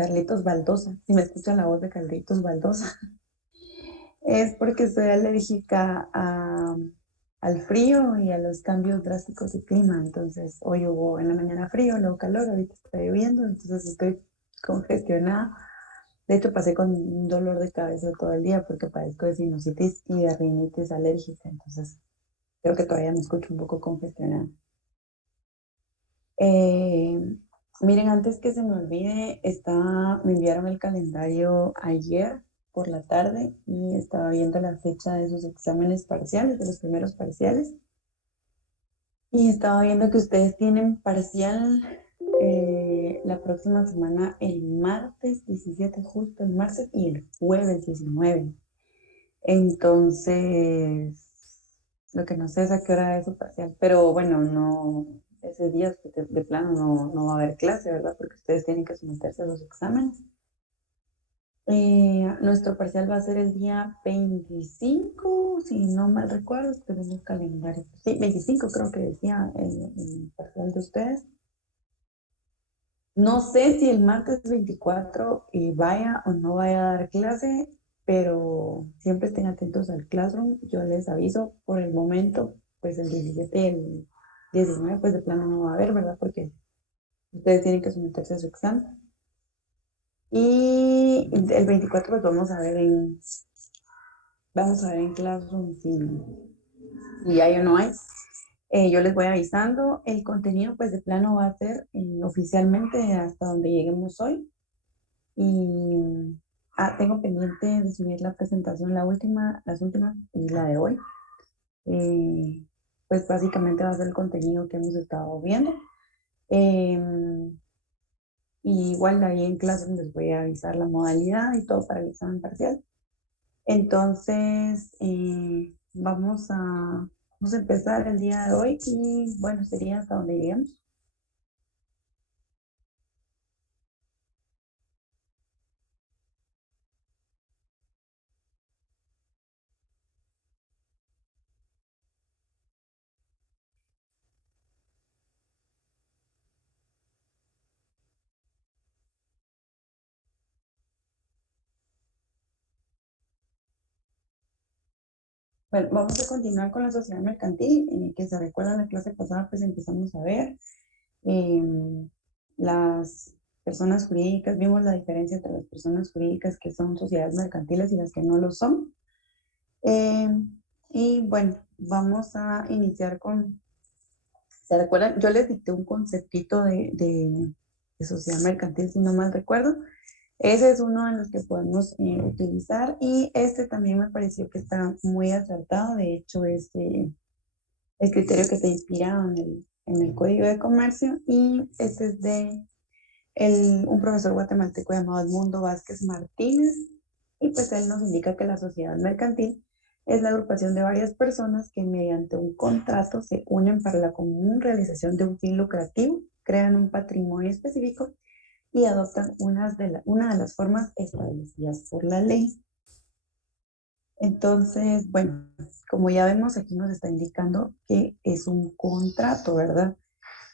Carlitos Baldosa. Si me escuchan la voz de Carlitos Baldosa, es porque soy alérgica al frío y a los cambios drásticos de clima. Entonces, hoy hubo en la mañana frío, luego calor, ahorita está lloviendo, entonces estoy congestionada. De hecho, pasé con un dolor de cabeza todo el día porque padezco de sinusitis y de rinitis alérgica. Entonces, creo que todavía me escucho un poco congestionada. Eh, Miren, antes que se me olvide, me enviaron el calendario ayer por la tarde y estaba viendo la fecha de sus exámenes parciales, de los primeros parciales. Y estaba viendo que ustedes tienen parcial la próxima semana, el martes 17, justo el martes, y el jueves 19. Entonces, lo que no sé es a qué hora es su parcial, pero bueno, no, ese día de plano no va a haber clase, ¿verdad? Porque ustedes tienen que someterse a los exámenes. Nuestro parcial va a ser el día 25, si no mal recuerdo, pero en el calendario. Sí, 25 creo que decía el parcial de ustedes. No sé si el martes 24 vaya o no vaya a dar clase, pero siempre estén atentos al Classroom. Yo les aviso por el momento, pues el 17 y el 19, pues de plano no va a haber, ¿verdad? Porque ustedes tienen que someterse a su examen. Y el 24 pues vamos a ver en Classroom si hay o no hay. Yo les voy avisando. El contenido pues de plano va a ser oficialmente hasta donde lleguemos hoy. Y tengo pendiente de subir la presentación, las últimas y la de hoy. Eh, pues básicamente va a ser el contenido que hemos estado viendo. Eh, y igual ahí en clase les voy a avisar la modalidad y todo para el examen parcial. Entonces, vamos a empezar el día de hoy y bueno, sería hasta donde lleguemos. Bueno, vamos a continuar con la sociedad mercantil, que se recuerda en la clase pasada, pues empezamos a ver las personas jurídicas, vimos la diferencia entre las personas jurídicas que son sociedades mercantiles y las que no lo son. Eh, y bueno, vamos a iniciar ¿se recuerdan? Yo les dicté un conceptito de sociedad mercantil, si no mal recuerdo. Ese es uno de los que podemos utilizar y este también me pareció que está muy acertado. De hecho, el criterio que está inspirado en el Código de Comercio y este es de un profesor guatemalteco llamado Edmundo Vázquez Martínez, y pues él nos indica que la sociedad mercantil es la agrupación de varias personas que mediante un contrato se unen para la común realización de un fin lucrativo, crean un patrimonio específico y adoptan una de las formas establecidas por la ley. Entonces, bueno, como ya vemos, aquí nos está indicando que es un contrato, ¿verdad?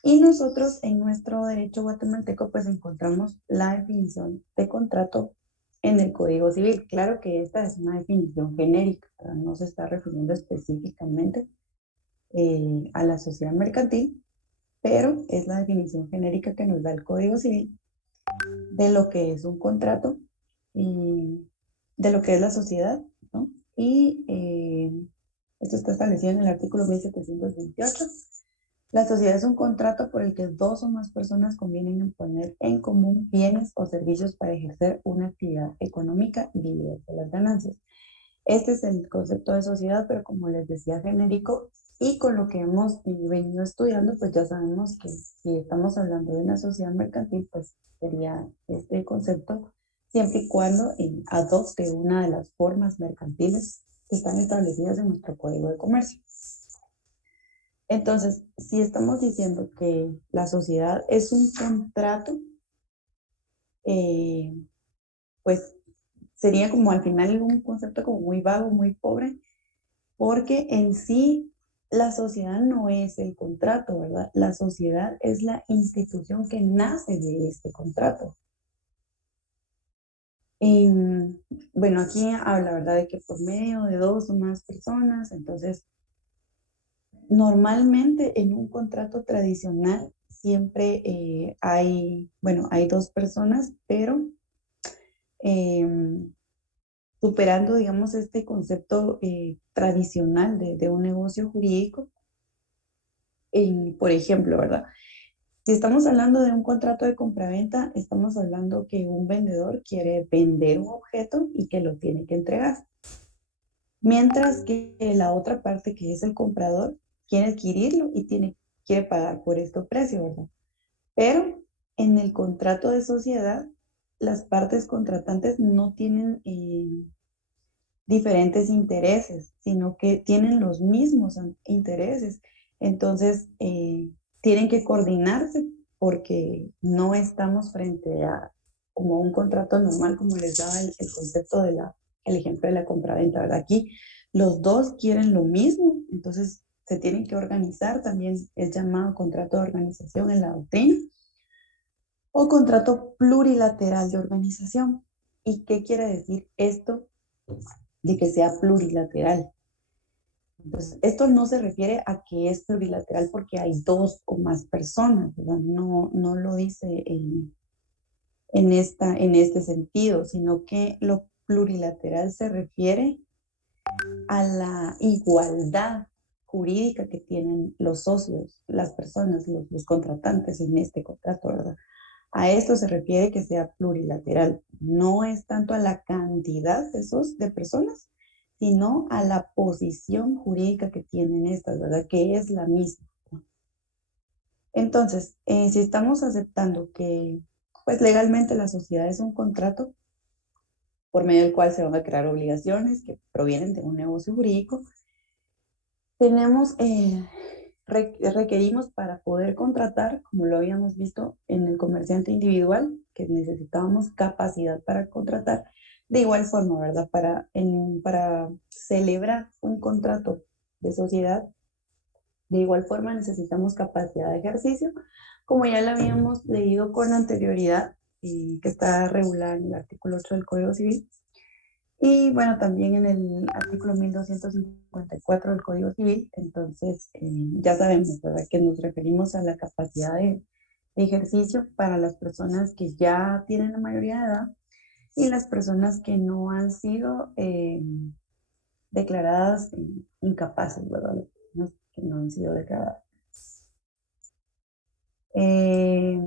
Y nosotros en nuestro derecho guatemalteco pues encontramos la definición de contrato en el Código Civil. Claro que esta es una definición genérica, ¿verdad? No se está refiriendo específicamente a la sociedad mercantil, pero es la definición genérica que nos da el Código Civil de lo que es un contrato y de lo que es la sociedad, ¿no? Y esto está establecido en el artículo 1728. La sociedad es un contrato por el que dos o más personas convienen en poner en común bienes o servicios para ejercer una actividad económica y dividir las ganancias. Este es el concepto de sociedad, pero como les decía, genérico, y con lo que hemos venido estudiando, pues ya sabemos que si estamos hablando de una sociedad mercantil, pues sería este concepto, siempre y cuando adopte una de las formas mercantiles que están establecidas en nuestro Código de Comercio. Entonces, si estamos diciendo que la sociedad es un contrato, eh, pues sería como al final un concepto como muy vago, muy pobre, porque en sí la sociedad no es el contrato, ¿verdad? La sociedad es la institución que nace de este contrato. Em, bueno, aquí habla, ¿verdad?, de que por medio de dos o más personas, entonces, normalmente en un contrato tradicional siempre bueno, hay dos personas, pero em, superando, digamos, este concepto tradicional de un negocio jurídico, por ejemplo, ¿verdad? Si estamos hablando de un contrato de compraventa, estamos hablando que un vendedor quiere vender un objeto y que lo tiene que entregar. Mientras que la otra parte, que es el comprador, quiere adquirirlo y quiere pagar por este precio, ¿verdad? Pero en el contrato de sociedad, las partes contratantes no tienen diferentes intereses, sino que tienen los mismos intereses. Entonces, tienen que coordinarse porque no estamos frente a como un contrato normal, como les daba el concepto el ejemplo de la compraventa, ¿verdad? Aquí los dos quieren lo mismo, entonces se tienen que organizar, también es llamado contrato de organización en la doctrina, o contrato plurilateral de organización. ¿Y qué quiere decir esto de que sea plurilateral? Entonces, esto no se refiere a que es plurilateral porque hay dos o más personas, ¿verdad? No, no lo dice en este sentido, sino que lo plurilateral se refiere a la igualdad jurídica que tienen los socios, las personas, los contratantes en este contrato, ¿verdad? A esto se refiere que sea plurilateral. No es tanto a la cantidad de personas, sino a la posición jurídica que tienen estas, ¿verdad? Que es la misma. Entonces, si estamos aceptando que, pues legalmente la sociedad es un contrato por medio del cual se van a crear obligaciones que provienen de un negocio jurídico, tenemos, requerimos para poder contratar, como lo habíamos visto en el comerciante individual, que necesitábamos capacidad para contratar, de igual forma, ¿verdad? Para celebrar un contrato de sociedad, de igual forma necesitamos capacidad de ejercicio, como ya lo habíamos leído con anterioridad, y que está regulada en el artículo 8 del Código Civil. Y bueno, también en el artículo 1254 del Código Civil, entonces ya sabemos, ¿verdad?, que nos referimos a la capacidad de ejercicio para las personas que ya tienen la mayoría de edad y las personas que no han sido declaradas incapaces, ¿verdad? Las personas que no han sido declaradas. Eh,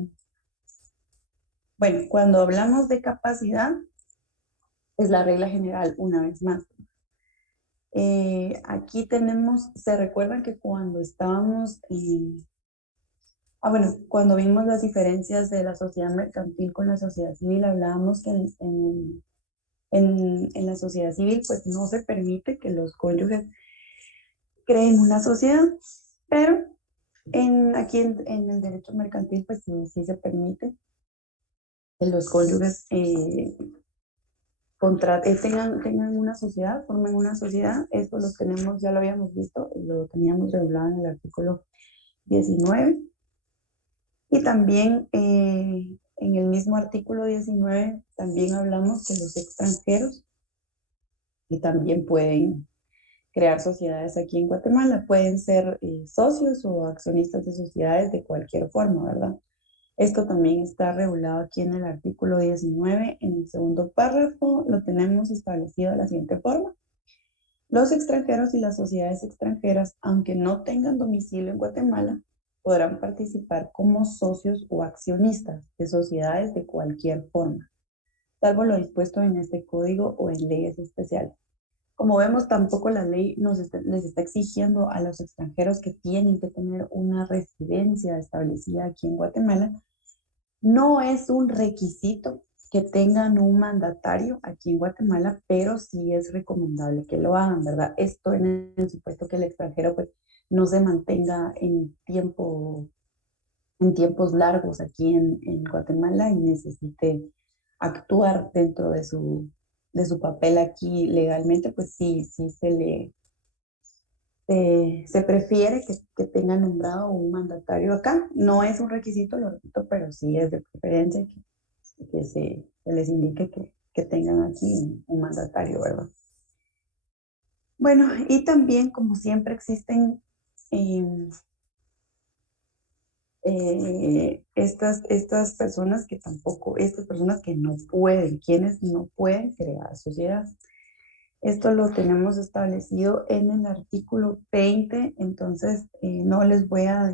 bueno, cuando hablamos de capacidad, es la regla general, una vez más. Aquí tenemos, se recuerdan que cuando estábamos bueno, cuando vimos las diferencias de la sociedad mercantil con la sociedad civil, hablábamos que en la sociedad civil pues no se permite que los cónyuges creen una sociedad, pero aquí en el derecho mercantil pues sí, sí se permite que los cónyuges tengan una sociedad, formen una sociedad. Eso lo tenemos, ya lo habíamos visto, lo teníamos regulado en el artículo 19. Y también en el mismo artículo 19 también hablamos que los extranjeros que también pueden crear sociedades aquí en Guatemala, pueden ser socios o accionistas de sociedades de cualquier forma, ¿verdad? Esto también está regulado aquí en el artículo 19, en el segundo párrafo, lo tenemos establecido de la siguiente forma. Los extranjeros y las sociedades extranjeras, aunque no tengan domicilio en Guatemala, podrán participar como socios o accionistas de sociedades de cualquier forma, salvo lo dispuesto en este código o en leyes especiales. Como vemos, tampoco la ley les está exigiendo a los extranjeros que tienen que tener una residencia establecida aquí en Guatemala. No es un requisito que tengan un mandatario aquí en Guatemala, pero sí es recomendable que lo hagan, ¿verdad? Esto en el supuesto que el extranjero pues no se mantenga en tiempos largos aquí en Guatemala y necesite actuar dentro de su papel aquí legalmente, pues sí, sí se prefiere que tenga nombrado un mandatario acá. No es un requisito, lo repito, pero sí es de preferencia que se les indique que que tengan aquí un mandatario, ¿verdad? Bueno, y también, como siempre, existen estas personas que tampoco, estas personas que no pueden, quienes no pueden crear sociedad. Esto lo tenemos establecido en el artículo 20, entonces no les voy a,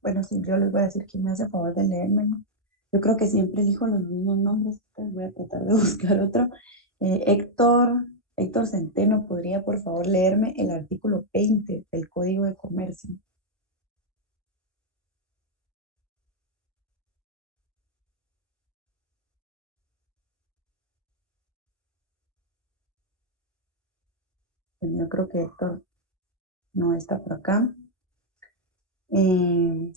bueno, sí, yo les voy a decir quién me hace favor de leérmelo. Yo creo que siempre elijo los mismos nombres, entonces voy a tratar de buscar otro. Héctor Centeno, ¿podría por favor leerme el artículo 20 del Código de Comercio? Bueno, yo creo que Héctor no está por acá. Eh,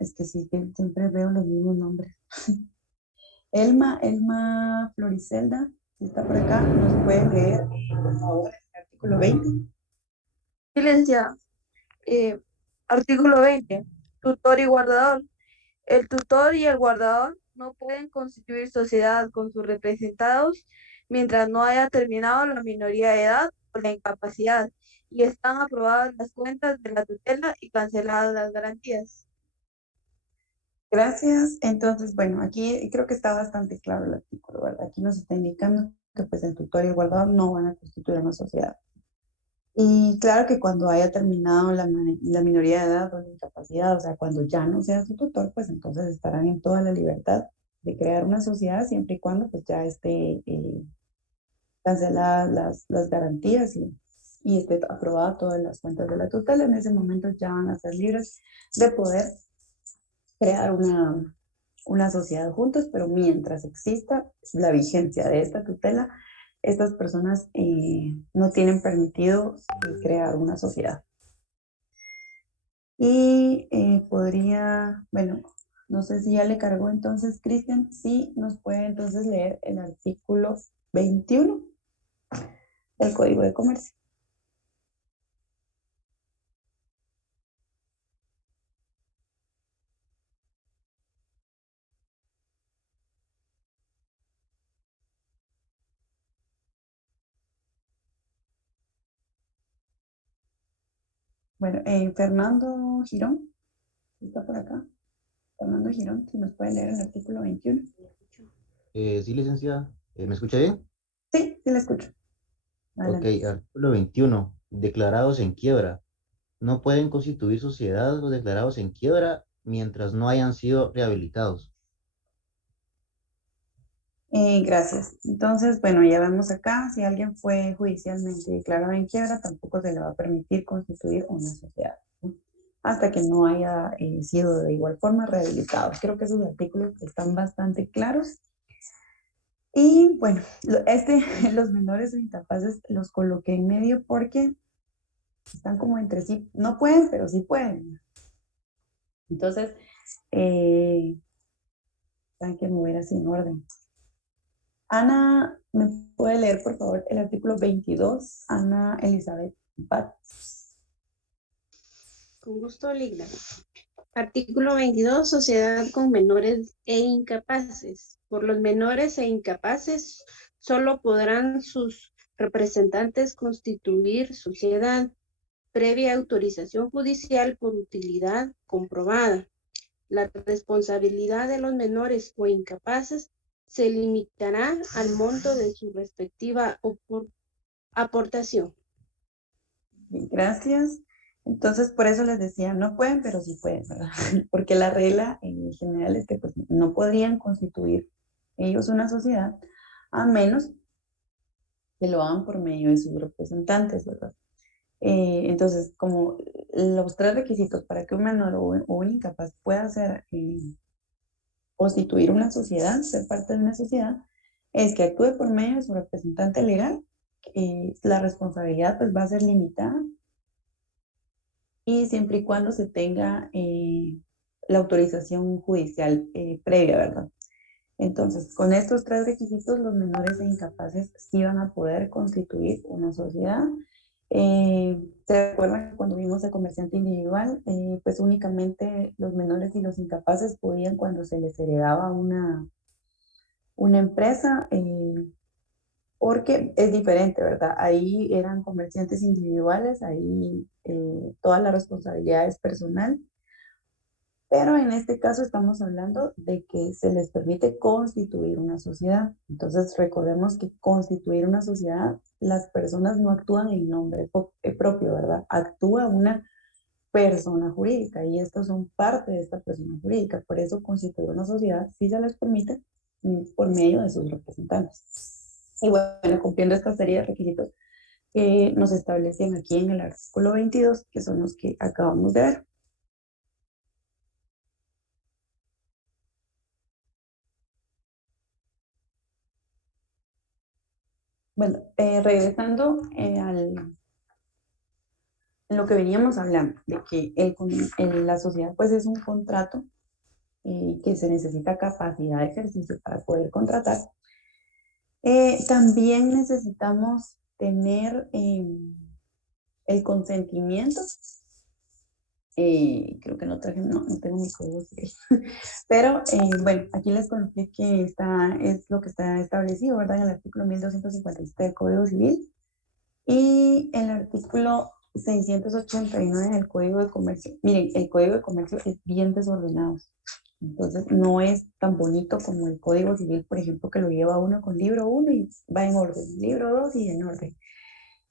es que sí, que siempre veo los mismos nombres. Elma Floricelda, si está por acá, ¿nos puede leer, por favor, el artículo 20? Silencia. Eh, Artículo 20. Tutor y guardador. El tutor y el guardador no pueden constituir sociedad con sus representados mientras no haya terminado la minoría de edad o la incapacidad y están aprobadas las cuentas de la tutela y canceladas las garantías. Gracias. Entonces, bueno, aquí creo que está bastante claro el artículo, ¿verdad? Aquí nos está indicando que pues el tutor y el guardador no van a constituir una sociedad. Y claro que cuando haya terminado la minoría de edad o la incapacidad, o sea, cuando ya no sea su tutor, pues entonces estarán en toda la libertad de crear una sociedad siempre y cuando pues ya esté canceladas las garantías y esté aprobada todas las cuentas de la tutela. En ese momento ya van a ser libres de poder crear una sociedad juntos, pero mientras exista la vigencia de esta tutela, estas personas no tienen permitido crear una sociedad. Y bueno, no sé si ya le cargó entonces, Cristian, sí nos puede entonces leer el artículo 21 del Código de Comercio. Bueno, Fernando Girón, ¿está por acá? Fernando Girón, si nos puede leer el artículo 21. Sí, licenciada. ¿Me escucha bien? Sí, sí la escucho. Ok, Adelante. artículo 21. Declarados en quiebra. No pueden constituir sociedad los declarados en quiebra mientras no hayan sido rehabilitados. Gracias. Entonces, bueno, ya vemos acá, si alguien fue judicialmente declarado en quiebra, tampoco se le va a permitir constituir una sociedad, ¿no? Hasta que no haya sido de igual forma rehabilitado. Creo que esos artículos están bastante claros. Y bueno, los menores o incapaces los coloqué en medio porque están como entre sí, no pueden, pero sí pueden. Entonces, eh, hay que mover así en orden. Ana, ¿me puede leer por favor el artículo 22? Ana Elizabeth Batz. Con gusto, Ligna. Artículo 22. Sociedad con menores e incapaces. Por los menores e incapaces, solo podrán sus representantes constituir sociedad previa autorización judicial por utilidad comprobada. La responsabilidad de los menores o incapaces se limitará al monto de su respectiva aportación. Gracias. Entonces, por eso les decía, no pueden, pero sí pueden, ¿verdad? Porque la regla en general es que pues, no podrían constituir ellos una sociedad a menos que lo hagan por medio de sus representantes, ¿verdad? Entonces, como los tres requisitos para que un menor o un incapaz pueda hacer, constituir una sociedad, ser parte de una sociedad, es que actúe por medio de su representante legal, la responsabilidad pues va a ser limitada y siempre y cuando se tenga la autorización judicial previa, ¿verdad? Entonces, con estos tres requisitos, los menores e incapaces sí van a poder constituir una sociedad ¿Se recuerdan que cuando vimos el comerciante individual, pues únicamente los menores y los incapaces podían cuando se les heredaba una empresa? Porque es diferente, ¿verdad? Ahí eran comerciantes individuales, ahí toda la responsabilidad es personal, pero en este caso estamos hablando de que se les permite constituir una sociedad. Entonces recordemos que constituir una sociedad, las personas no actúan en nombre propio, ¿verdad? Actúa una persona jurídica y estos son parte de esta persona jurídica. Por eso constituir una sociedad sí se les permite por medio de sus representantes. Y bueno, cumpliendo esta serie de requisitos que nos establecen aquí en el artículo 22, que son los que acabamos de ver. Bueno, regresando en lo que veníamos hablando, de que la sociedad pues es un contrato que se necesita capacidad de ejercicio para poder contratar. También necesitamos tener el consentimiento. Creo que no traje, no tengo mi código civil. Pero bueno, aquí les coloqué que es lo que está establecido, ¿verdad? En el artículo 1257 del Código Civil y el artículo 689 del Código de Comercio. Miren, el Código de Comercio es bien desordenado. Entonces, no es tan bonito como el Código Civil, por ejemplo, que lo lleva uno con libro 1 y va en orden, libro 2 y en orden.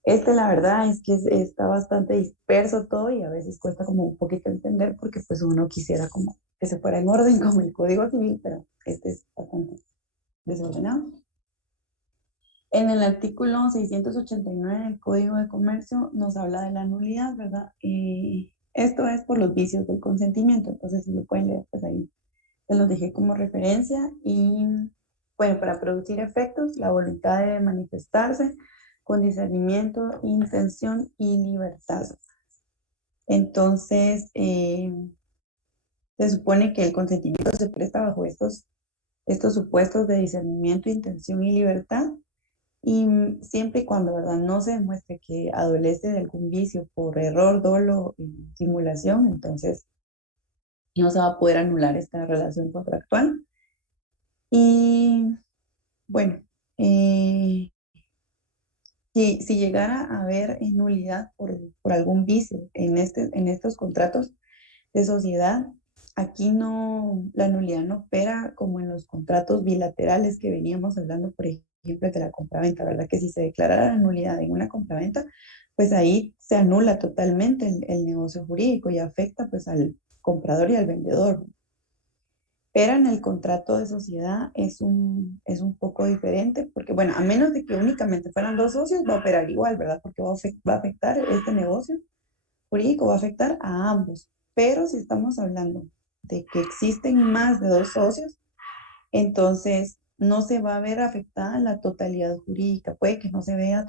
La verdad es que está bastante disperso todo y a veces cuesta como un poquito entender porque pues uno quisiera como que se fuera en orden como el Código Civil, pero este es bastante desordenado. En el artículo 689 del Código de Comercio nos habla de la nulidad, ¿verdad? Esto es por los vicios del consentimiento, entonces si lo pueden leer, pues ahí se los dejé como referencia. Y bueno, para producir efectos, la voluntad debe manifestarse con discernimiento, intención y libertad. Entonces, se supone que el consentimiento se presta bajo estos supuestos de discernimiento, intención y libertad. Y siempre y cuando, ¿verdad?, no se demuestre que adolece de algún vicio por error, dolo y simulación, entonces no se va a poder anular esta relación contractual. Y bueno, si llegara a haber nulidad por algún vicio en estos contratos de sociedad, aquí la nulidad no opera como en los contratos bilaterales que veníamos hablando, por ejemplo, de la compraventa, ¿verdad? Que si se declarara la nulidad en una compraventa, pues ahí se anula totalmente el negocio jurídico y afecta pues al comprador y al vendedor. Pero en el contrato de sociedad es un poco diferente, porque bueno, a menos de que únicamente fueran dos socios, va a operar igual, ¿verdad? Porque va a afectar este negocio jurídico, va a afectar a ambos. Pero si estamos hablando de que existen más de dos socios, entonces no se va a ver afectada la totalidad jurídica. Puede que no se vea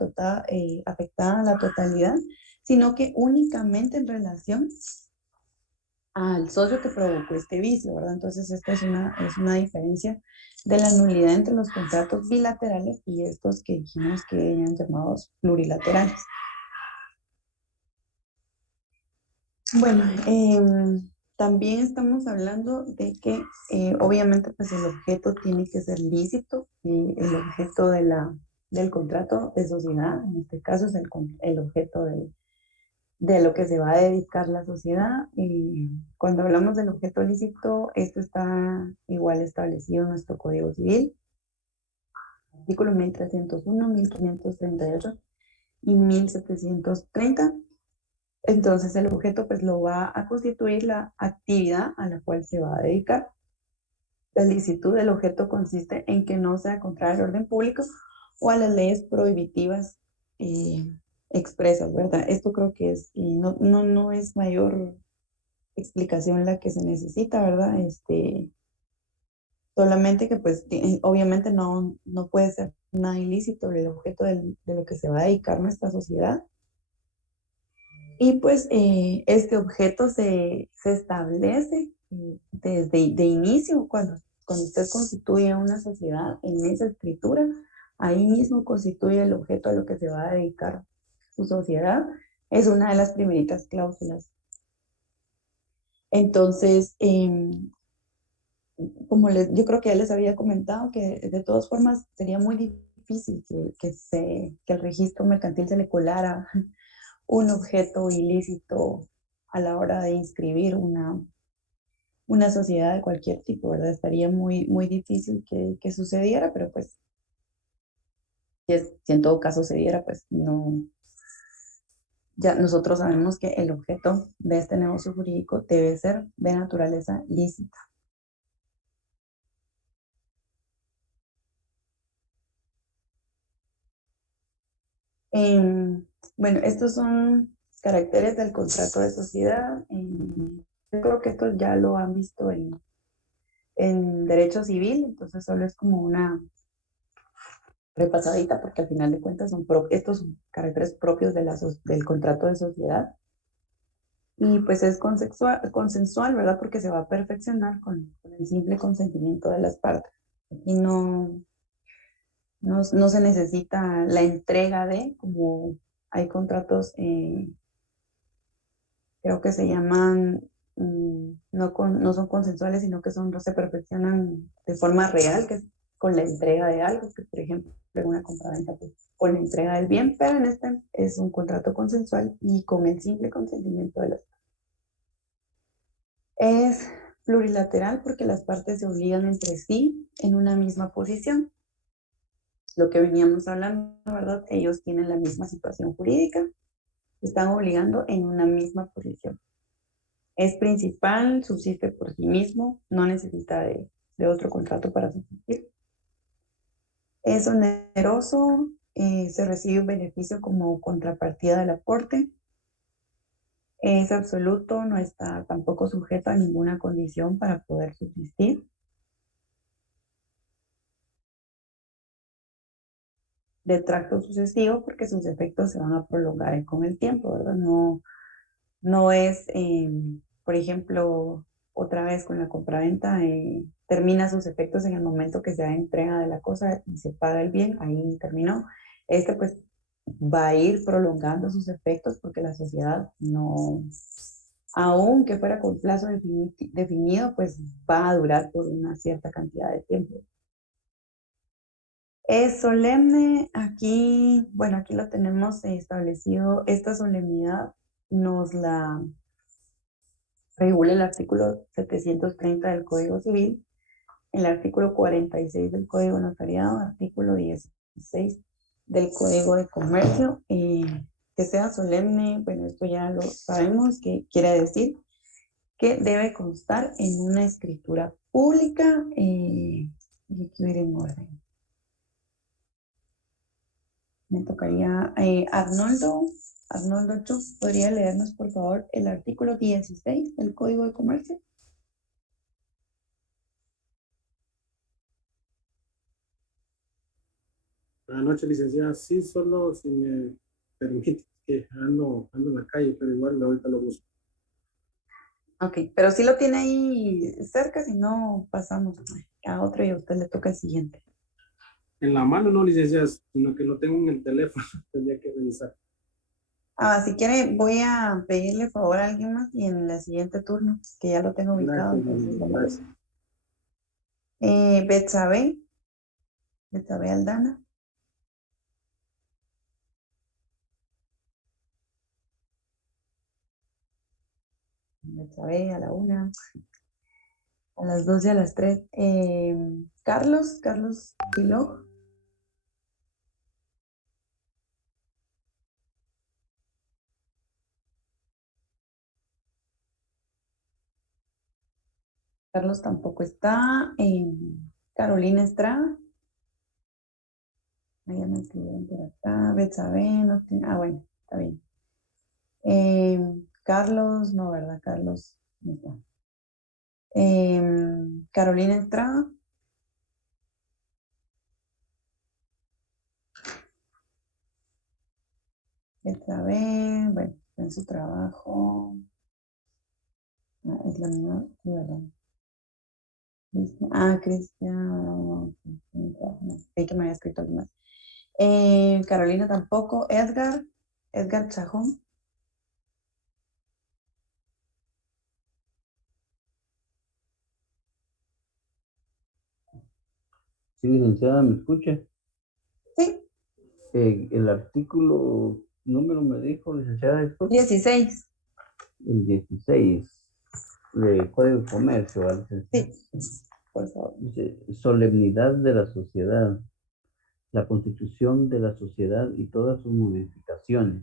afectada la totalidad, sino que únicamente en relación al socio que provocó este vicio, ¿verdad? Entonces, esta es una diferencia de la nulidad entre los contratos bilaterales y estos que dijimos que eran llamados plurilaterales. Bueno, también estamos hablando de que obviamente pues el objeto tiene que ser lícito, y el objeto del contrato de sociedad, en este caso es el objeto de lo que se va a dedicar la sociedad. Y cuando hablamos del objeto lícito, esto está igual establecido en nuestro Código Civil, artículos 1301, 1538 y 1730. Entonces el objeto pues lo va a constituir la actividad a la cual se va a dedicar. La licitud del objeto consiste en que no sea contrario al orden público o a las leyes prohibitivas expresas, ¿verdad? Esto creo que y no es mayor explicación la que se necesita, ¿verdad? Solamente que pues obviamente no puede ser nada ilícito el objeto de lo que se va a dedicar nuestra sociedad. Y pues este objeto se establece desde de inicio, cuando usted constituye una sociedad en esa escritura, ahí mismo constituye el objeto a lo que se va a dedicar su sociedad, es una de las primeritas cláusulas. Entonces, yo creo que ya les había comentado que de todas formas sería muy difícil que el registro mercantil se le colara un objeto ilícito a la hora de inscribir una sociedad de cualquier tipo, ¿verdad? Estaría muy difícil que sucediera, pero pues si en todo caso se diera, pues no, ya nosotros sabemos que el objeto de este negocio jurídico debe ser de naturaleza lícita. Bueno, estos son caracteres del contrato de sociedad. Yo creo que esto ya lo han visto en derecho civil, entonces solo es como una repasadita porque al final de cuentas estos son caracteres propios del contrato de sociedad. Y pues es consensual, ¿verdad? Porque se va a perfeccionar con el simple consentimiento de las partes. Y no se necesita la entrega como hay contratos, creo que se llaman, no son consensuales, sino que no se perfeccionan de forma real, que es con la entrega de algo, que por ejemplo en una compraventa, pues, con la entrega del bien, pero en este es un contrato consensual y con el simple consentimiento de las partes. Es plurilateral porque las partes se obligan entre sí en una misma posición. Lo que veníamos hablando, ¿verdad? Ellos tienen la misma situación jurídica, se están obligando en una misma posición. Es principal, subsiste por sí mismo, no necesita de otro contrato para subsistir. Es oneroso, se recibe un beneficio como contrapartida del aporte. Es absoluto, no está tampoco sujeto a ninguna condición para poder subsistir. De tracto sucesivo porque sus efectos se van a prolongar con el tiempo, ¿verdad? No es, por ejemplo, otra vez con la compraventa, termina sus efectos en el momento que se da entrega de la cosa y se paga el bien, ahí terminó. Este pues va a ir prolongando sus efectos porque la sociedad no, aunque fuera con plazo definido, pues va a durar por una cierta cantidad de tiempo. Es solemne, aquí lo tenemos establecido, esta solemnidad nos la regula el artículo 730 del Código Civil, el artículo 46 del Código Notariado, artículo 16 del Código de Comercio. Que sea solemne, bueno, esto ya lo sabemos, que quiere decir que debe constar en una escritura pública, y que ir en orden. Me tocaría, Arnoldo Chu, ¿podría leernos por favor el artículo 16 del Código de Comercio? Buenas noches, licenciada. Sí, solo si me permite, que ando en la calle, pero igual ahorita lo busco. Ok, pero si lo tiene ahí cerca, si no pasamos a otro y a usted le toca el siguiente. En la mano no, licenciada, sino que lo tengo en el teléfono, tendría que revisar. Si quiere, voy a pedirle favor a alguien más y en el siguiente turno, que ya lo tengo ubicado. Gracias, gracias. Betsabe Aldana. Betsabe a la 1, a las 2 y a las 3. Carlos Quiló. Carlos tampoco está. Carolina Estrada. Ahí me escribieron por acá. Betsabe, no tiene. Bueno, está bien. Carlos, no, ¿verdad? Carlos no está. Carolina Estrada. Betsabe, bueno, está en su trabajo. Es la misma, sí, ¿verdad? Cristian. Creí que me había escrito algo más. Carolina tampoco. Edgar. Edgar Chajón. Sí, licenciada, ¿me escucha? Sí, El artículo número me dijo, licenciada, disculpe, 16. el 16 del Código de Comercio, ¿vale, licenciada? Sí, por favor. Dice, solemnidad de la sociedad, la constitución de la sociedad y todas sus modificaciones,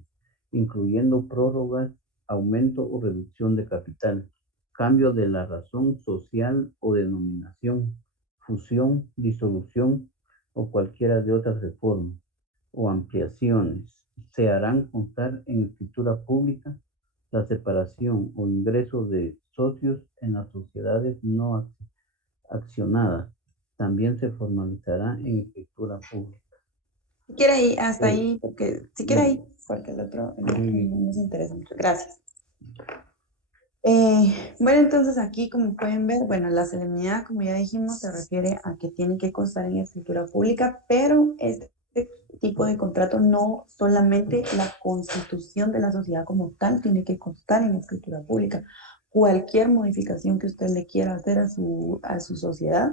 incluyendo prórrogas, aumento o reducción de capital, cambio de la razón social o denominación, fusión, disolución o cualquiera de otras reformas o ampliaciones, se harán constar en escritura pública la separación o ingreso de socios en las sociedades no accionadas. También se formalizará en escritura pública. Si quiere ir hasta Eh, ahí, porque si quiere muy- ahí, porque el otro muy bien. no nos interesa mucho. Gracias. Bueno, entonces aquí, como pueden ver, bueno, la solemnidad, como ya dijimos, se refiere a que tiene que constar en escritura pública, pero este tipo de contrato no solamente la constitución de la sociedad como tal tiene que constar en escritura pública. Cualquier modificación que usted le quiera hacer a su sociedad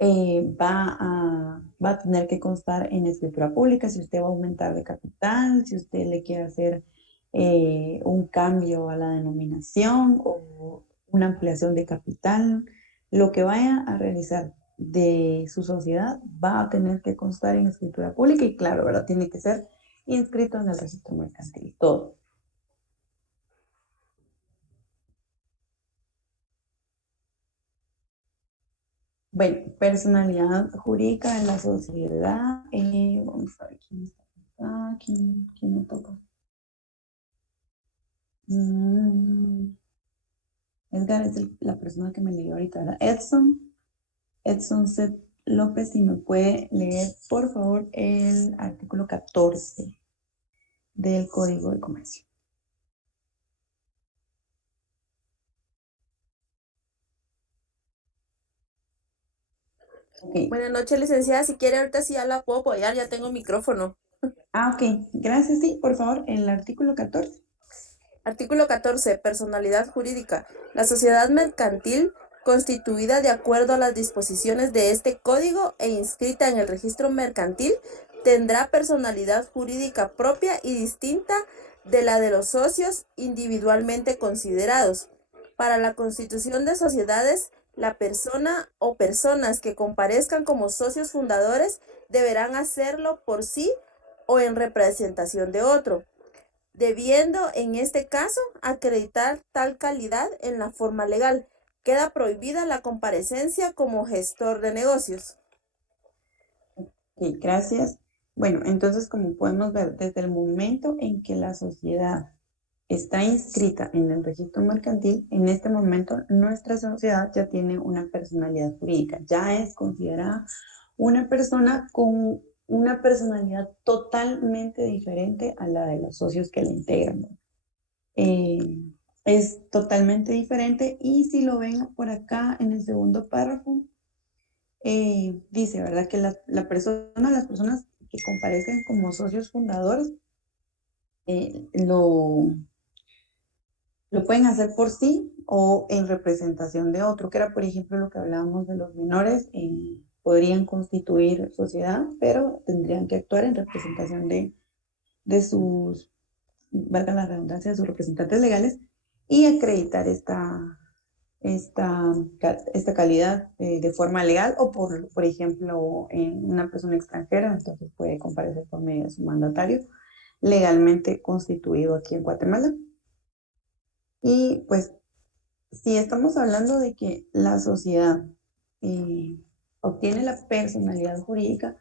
va a tener que constar en escritura pública. Si usted va a aumentar de capital, si usted le quiere hacer un cambio a la denominación o una ampliación de capital, lo que vaya a realizar de su sociedad va a tener que constar en escritura pública y claro, ¿verdad? Tiene que ser inscrito en el registro mercantil, todo. Bueno, personalidad jurídica de la sociedad. Vamos a ver quién está acá, quién me toca. Edgar es la persona que me leyó ahorita, ¿verdad? Edson C. López, si me puede leer, por favor, el artículo 14 del Código de Comercio. Ok. Buenas noches, licenciada. Si quiere, ahorita sí ya la puedo apoyar, ya tengo micrófono. Ok. Gracias, sí, por favor, el artículo 14. Artículo 14. Personalidad jurídica. La sociedad mercantil constituida de acuerdo a las disposiciones de este código e inscrita en el registro mercantil tendrá personalidad jurídica propia y distinta de la de los socios individualmente considerados. Para la constitución de sociedades, la persona o personas que comparezcan como socios fundadores deberán hacerlo por sí o en representación de otro, debiendo en este caso acreditar tal calidad en la forma legal. Queda prohibida la comparecencia como gestor de negocios. Ok, gracias. Bueno, entonces, como podemos ver, desde el momento en que la sociedad está inscrita en el registro mercantil, en este momento nuestra sociedad ya tiene una personalidad jurídica, ya es considerada una persona con una personalidad totalmente diferente a la de los socios que la integran. Es totalmente diferente y si lo ven por acá en el segundo párrafo, dice, ¿verdad? Que las personas que comparezcan como socios fundadores lo pueden hacer por sí o en representación de otro, que era, por ejemplo, lo que hablábamos de los menores, podrían constituir sociedad, pero tendrían que actuar en representación de sus, valga la redundancia, de sus representantes legales y acreditar esta calidad de forma legal o por ejemplo, en una persona extranjera, entonces puede comparecer por medio de su mandatario legalmente constituido aquí en Guatemala. Y pues, si estamos hablando de que la sociedad obtiene la personalidad jurídica,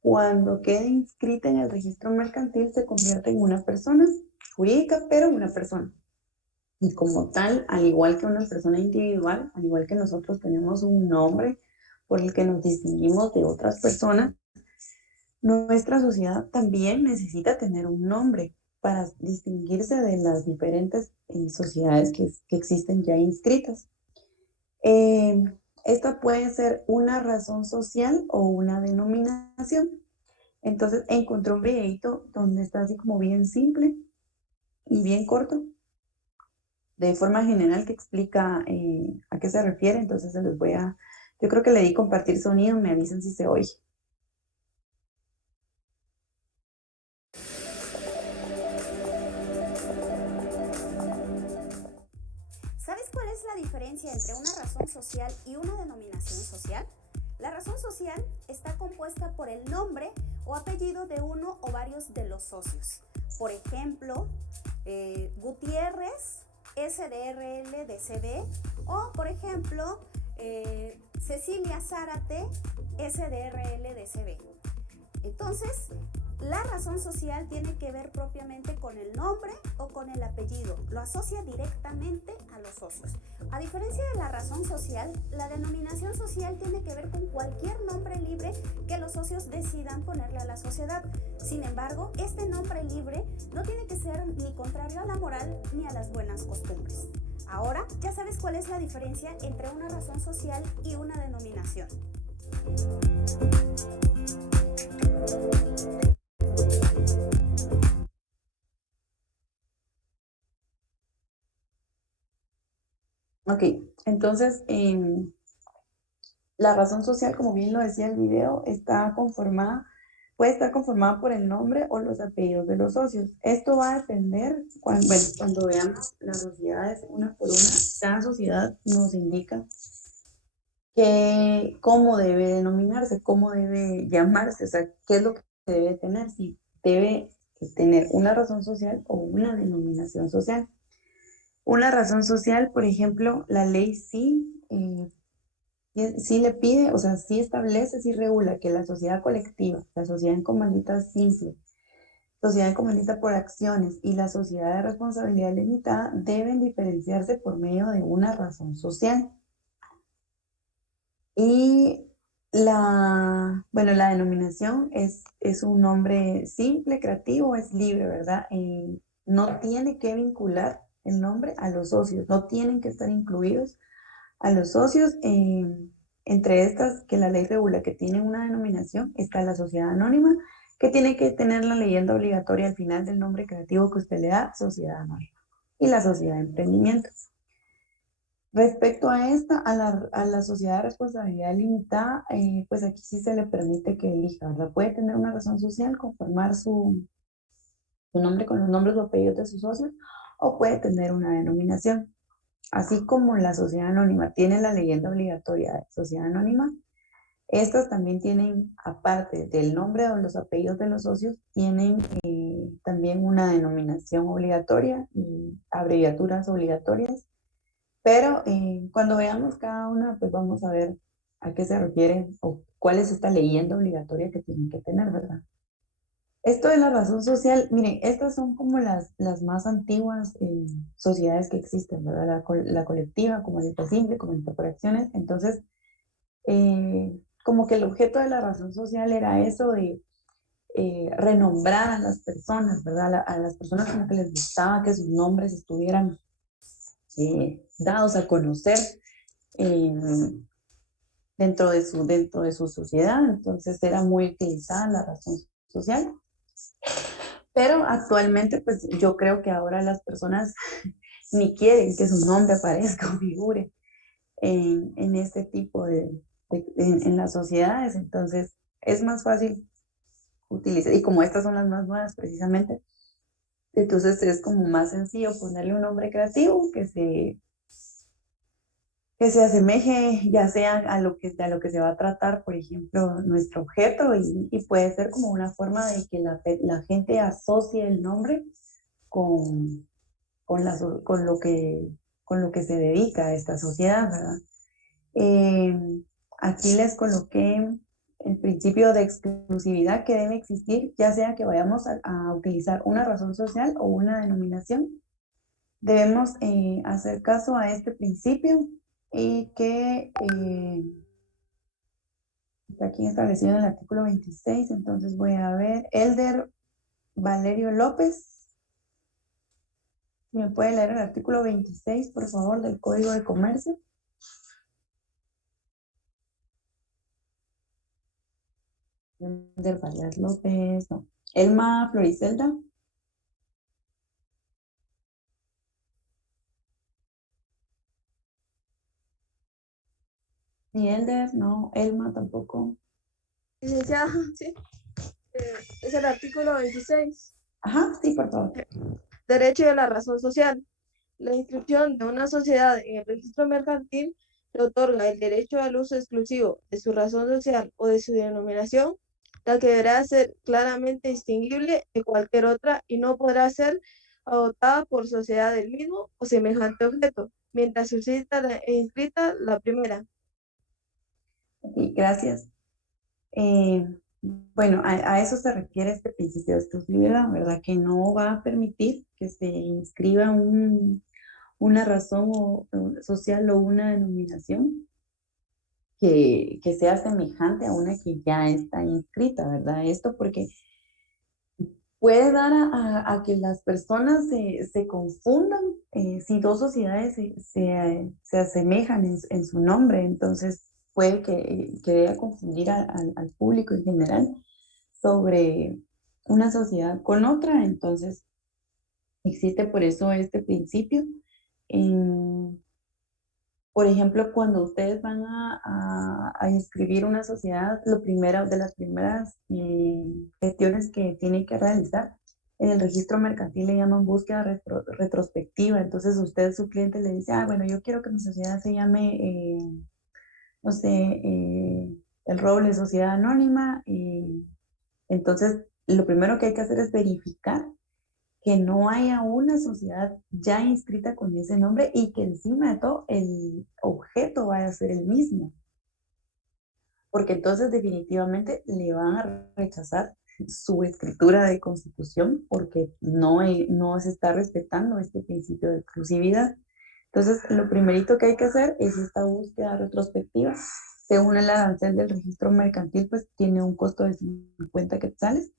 cuando quede inscrita en el registro mercantil se convierte en una persona jurídica, pero una persona. Y como tal, al igual que una persona individual, al igual que nosotros tenemos un nombre por el que nos distinguimos de otras personas, nuestra sociedad también necesita tener un nombre para distinguirse de las diferentes sociedades que existen ya inscritas. Esta puede ser una razón social o una denominación. Entonces encontré un videito donde está así como bien simple y bien corto, de forma general, que explica a qué se refiere. Entonces se los voy a, yo creo que le di compartir sonido, me avisan si se oye. ¿Sabes cuál es la diferencia entre una razón social y una denominación social? La razón social está compuesta por el nombre o apellido de uno o varios de los socios. Por ejemplo, Gutiérrez, SDRL de CB, o por ejemplo, Cecilia Zárate, SDRL de CB. Entonces, la razón social tiene que ver propiamente con el nombre o con el apellido, lo asocia directamente a los socios. A diferencia de la razón social, la denominación social tiene que ver con cualquier nombre libre que los socios decidan ponerle a la sociedad. Sin embargo, este nombre libre no tiene que ser ni contrario a la moral ni a las buenas costumbres. Ahora ya sabes cuál es la diferencia entre una razón social y una denominación. Ok, entonces la razón social, como bien lo decía el video, puede estar conformada por el nombre o los apellidos de los socios. Esto va a depender, cuando veamos las sociedades una por una, cada sociedad nos indica cómo debe denominarse, cómo debe llamarse, o sea, qué es lo que debe tener, si debe tener una razón social o una denominación social. Una razón social, por ejemplo, la ley sí le pide, o sea, sí establece, sí regula que la sociedad colectiva, la sociedad en comandita simple, sociedad en comandita por acciones y la sociedad de responsabilidad limitada deben diferenciarse por medio de una razón social. Y la denominación es un nombre simple, creativo, es libre, ¿verdad? No tiene que vincular el nombre a los socios, no tienen que estar incluidos a los socios. Entre estas que la ley regula que tienen una denominación está la sociedad anónima, que tiene que tener la leyenda obligatoria al final del nombre creativo que usted le da, sociedad anónima, y la sociedad de emprendimiento. Respecto a esta, a la sociedad de responsabilidad limitada, pues aquí sí se le permite que elija, ¿verdad? Puede tener una razón social, conformar su nombre con los nombres o apellidos de sus socios, o puede tener una denominación. Así como la sociedad anónima tiene la leyenda obligatoria de sociedad anónima, estas también tienen, aparte del nombre o los apellidos de los socios, tienen también una denominación obligatoria y abreviaturas obligatorias. Pero cuando veamos cada una, pues vamos a ver a qué se refiere o cuál es esta leyenda obligatoria que tienen que tener, ¿verdad? Esto de la razón social, miren, estas son como las más antiguas sociedades que existen, ¿verdad? La colectiva, comunidad simple, comunidad por acciones. Entonces, como que el objeto de la razón social era eso de renombrar a las personas, ¿verdad? A las personas como que les gustaba que sus nombres estuvieran dados a conocer dentro de su sociedad. Entonces era muy utilizada la razón social. Pero actualmente, pues yo creo que ahora las personas ni quieren que su nombre aparezca o figure en este tipo en las sociedades. Entonces es más fácil utilizar, y como estas son las más nuevas precisamente, entonces es como más sencillo ponerle un nombre creativo que se asemeje ya sea a lo que se va a tratar, por ejemplo, nuestro objeto, y puede ser como una forma de que la gente asocie el nombre con, con lo que se dedica a esta sociedad, ¿verdad? Aquí les coloqué el principio de exclusividad que debe existir, ya sea que vayamos a utilizar una razón social o una denominación. Debemos hacer caso a este principio y que está aquí establecido en el artículo 26, entonces voy a ver, Elder Valerio López, si me puede leer el artículo 26, por favor, del Código de Comercio. Elder Valer López, no. Elma Floricelda. Ni Elder, no. Elma tampoco. Licenciada, sí. Es el artículo 26. Ajá, sí, por favor. Derecho de la razón social. La inscripción de una sociedad en el registro mercantil le otorga el derecho al uso exclusivo de su razón social o de su denominación, la que deberá ser claramente distinguible de cualquier otra y no podrá ser adoptada por sociedad del mismo o semejante objeto, mientras subsista inscrita la primera. Ok, gracias. Eh, bueno, a eso se refiere este principio de exclusividad, ¿verdad? Que no va a permitir que se inscriba una razón social o una denominación que sea semejante a una que ya está inscrita, ¿verdad? Esto porque puede dar a que las personas se confundan si dos sociedades se asemejan en su nombre, entonces puede que dé a confundir al público en general sobre una sociedad con otra, entonces existe por eso este principio. Por ejemplo, cuando ustedes van a inscribir una sociedad, de las primeras gestiones que tienen que realizar en el registro mercantil le llaman búsqueda retrospectiva. Entonces, usted, su cliente, le dice, bueno, yo quiero que mi sociedad se llame, no sé, El Roble Sociedad Anónima. Y entonces, lo primero que hay que hacer es verificar que no haya una sociedad ya inscrita con ese nombre y que encima de todo el objeto vaya a ser el mismo. Porque entonces definitivamente le van a rechazar su escritura de constitución porque no se está respetando este principio de exclusividad. Entonces, lo primerito que hay que hacer es esta búsqueda retrospectiva. Según el arancel del registro mercantil, pues tiene un costo de 50 quetzales.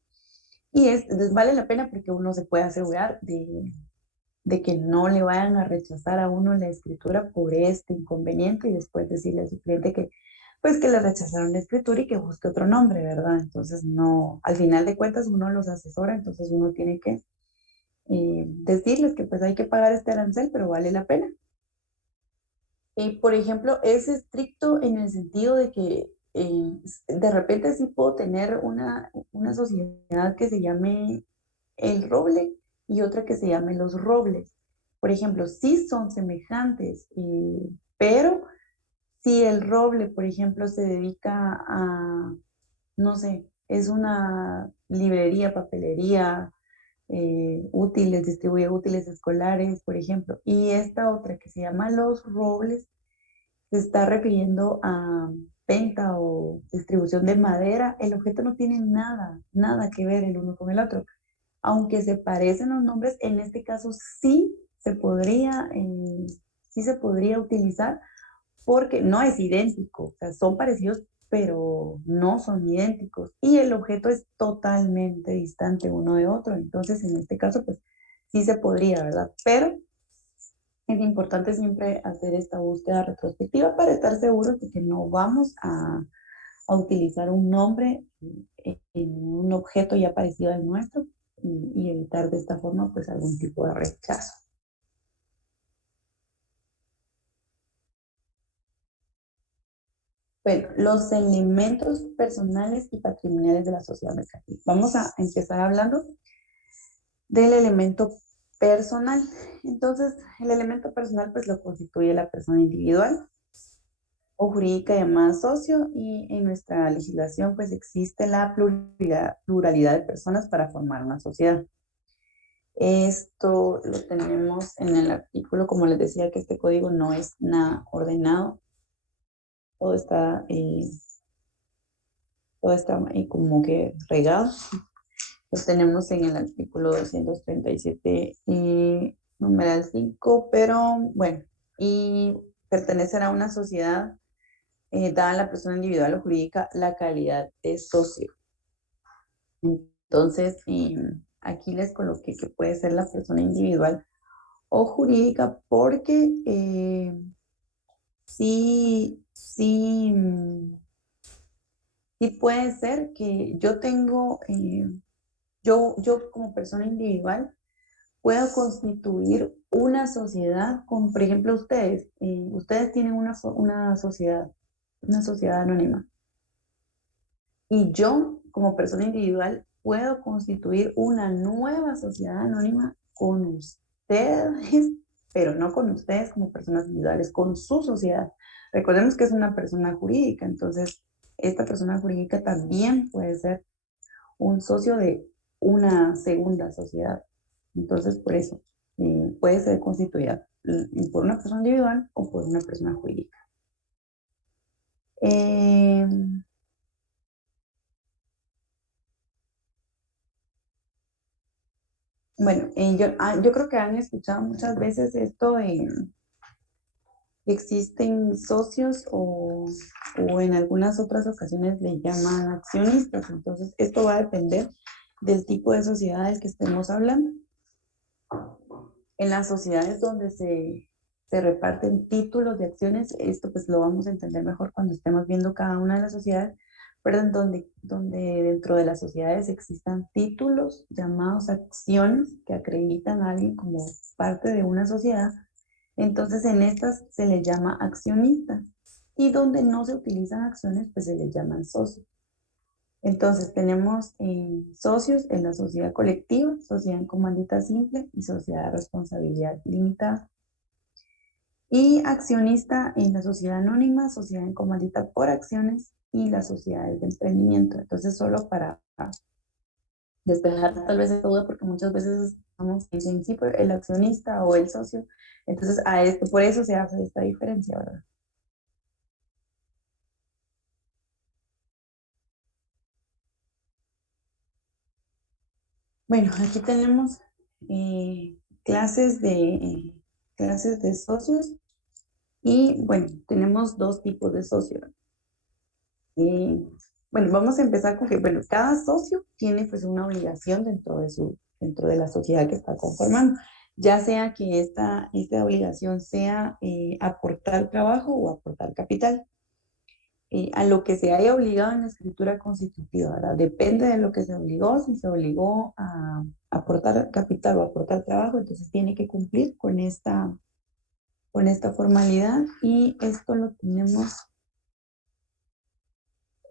Y vale la pena porque uno se puede asegurar de que no le vayan a rechazar a uno la escritura por este inconveniente y después decirle a su cliente que pues que le rechazaron la escritura y que busque otro nombre, ¿verdad? Entonces no, al final de cuentas uno los asesora, entonces uno tiene que decirles que pues hay que pagar este arancel, pero vale la pena. Por ejemplo, es estricto en el sentido de que de repente sí puedo tener una sociedad que se llame El Roble y otra que se llame Los Robles. Por ejemplo, sí son semejantes, pero si el roble, por ejemplo, se dedica a, no sé, es una librería, papelería, útiles, distribuye útiles escolares, por ejemplo, y esta otra que se llama Los Robles, se está refiriendo a venta o distribución de madera, el objeto no tiene nada que ver el uno con el otro. Aunque se parecen los nombres, en este caso sí se podría utilizar porque no es idéntico, o sea, son parecidos, pero no son idénticos. Y el objeto es totalmente distante uno de otro. Entonces, en este caso, pues sí se podría, ¿verdad? Pero es importante siempre hacer esta búsqueda retrospectiva para estar seguros de que no vamos a utilizar un nombre en un objeto ya parecido al nuestro y evitar de esta forma pues algún tipo de rechazo. Bueno, los elementos personales y patrimoniales de la sociedad mercantil. Vamos a empezar hablando del elemento personal. Entonces, el elemento personal pues lo constituye la persona individual o jurídica llamada socio y en nuestra legislación pues existe la pluralidad de personas para formar una sociedad. Esto lo tenemos en el artículo, como les decía que este código no es nada ordenado, todo está como que regado. Lo tenemos en el artículo 237, numeral 5, pero bueno, y pertenecer a una sociedad da a la persona individual o jurídica la calidad de socio. Entonces, aquí les coloqué que puede ser la persona individual o jurídica porque sí, Sí puede ser que yo tengo, yo como persona individual, puedo constituir una sociedad con, por ejemplo, ustedes tienen una sociedad anónima. Y yo, como persona individual, puedo constituir una nueva sociedad anónima con ustedes, pero no con ustedes como personas individuales, con su sociedad. Recordemos que es una persona jurídica, entonces esta persona jurídica también puede ser un socio de una segunda sociedad. Entonces, por eso, puede ser constituida por una persona individual o por una persona jurídica. Eh, bueno, yo creo que han escuchado muchas veces esto de que existen socios o en algunas otras ocasiones le llaman accionistas. Entonces, esto va a depender del tipo de sociedades que estemos hablando. En las sociedades donde se reparten títulos de acciones, esto pues lo vamos a entender mejor cuando estemos viendo cada una de las sociedades, pero en donde dentro de las sociedades existan títulos llamados acciones que acreditan a alguien como parte de una sociedad, entonces en estas se les llama accionistas y donde no se utilizan acciones pues se les llaman socios. Entonces tenemos socios en la sociedad colectiva, sociedad en comandita simple y sociedad de responsabilidad limitada. Y accionista en la sociedad anónima, sociedad en comandita por acciones y las sociedades de emprendimiento. Entonces solo para despejar tal vez esta duda, porque muchas veces dicen sí, pero el accionista o el socio. Entonces por eso se hace esta diferencia, ¿verdad? Bueno, aquí tenemos eh, clases de socios y bueno, tenemos dos tipos de socios. Bueno, vamos a empezar con que, bueno, cada socio tiene pues una obligación dentro de la sociedad que está conformando, ya sea que esta obligación sea aportar trabajo o aportar capital. A lo que se haya obligado en la escritura constitutiva, ¿verdad? Depende de lo que se obligó, si se obligó a aportar capital o aportar trabajo, entonces tiene que cumplir con esta formalidad y esto lo tenemos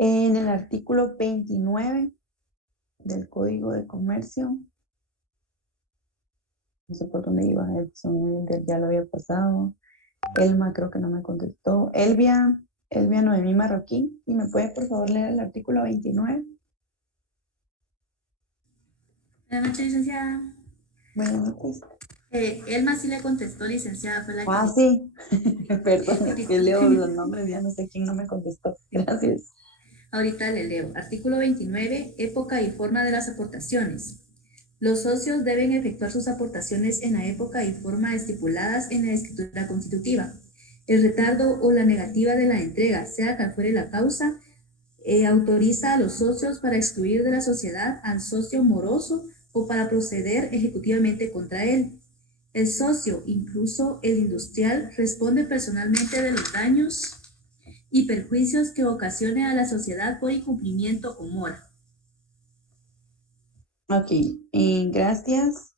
en el artículo 29 del Código de Comercio. No sé por dónde iba, Edson, ya lo había pasado. Elma creo que no me contestó. Elvia Noemí Marroquín, ¿y me puede por favor leer el artículo 29? Buenas noches, licenciada. Buenas noches. Elma sí le contestó, licenciada, fue la que... Ah, sí. Perdón, es que leo Ahorita, los nombres, ya no sé quién no me contestó. Gracias. ahorita le leo. Artículo 29, época y forma de las aportaciones. Los socios deben efectuar sus aportaciones en la época y forma estipuladas en la escritura constitutiva. El retardo o la negativa de la entrega, sea cual fuere la causa, autoriza a los socios para excluir de la sociedad al socio moroso o para proceder ejecutivamente contra él. El socio, incluso el industrial, responde personalmente de los daños y perjuicios que ocasione a la sociedad por incumplimiento o mora. Ok, gracias.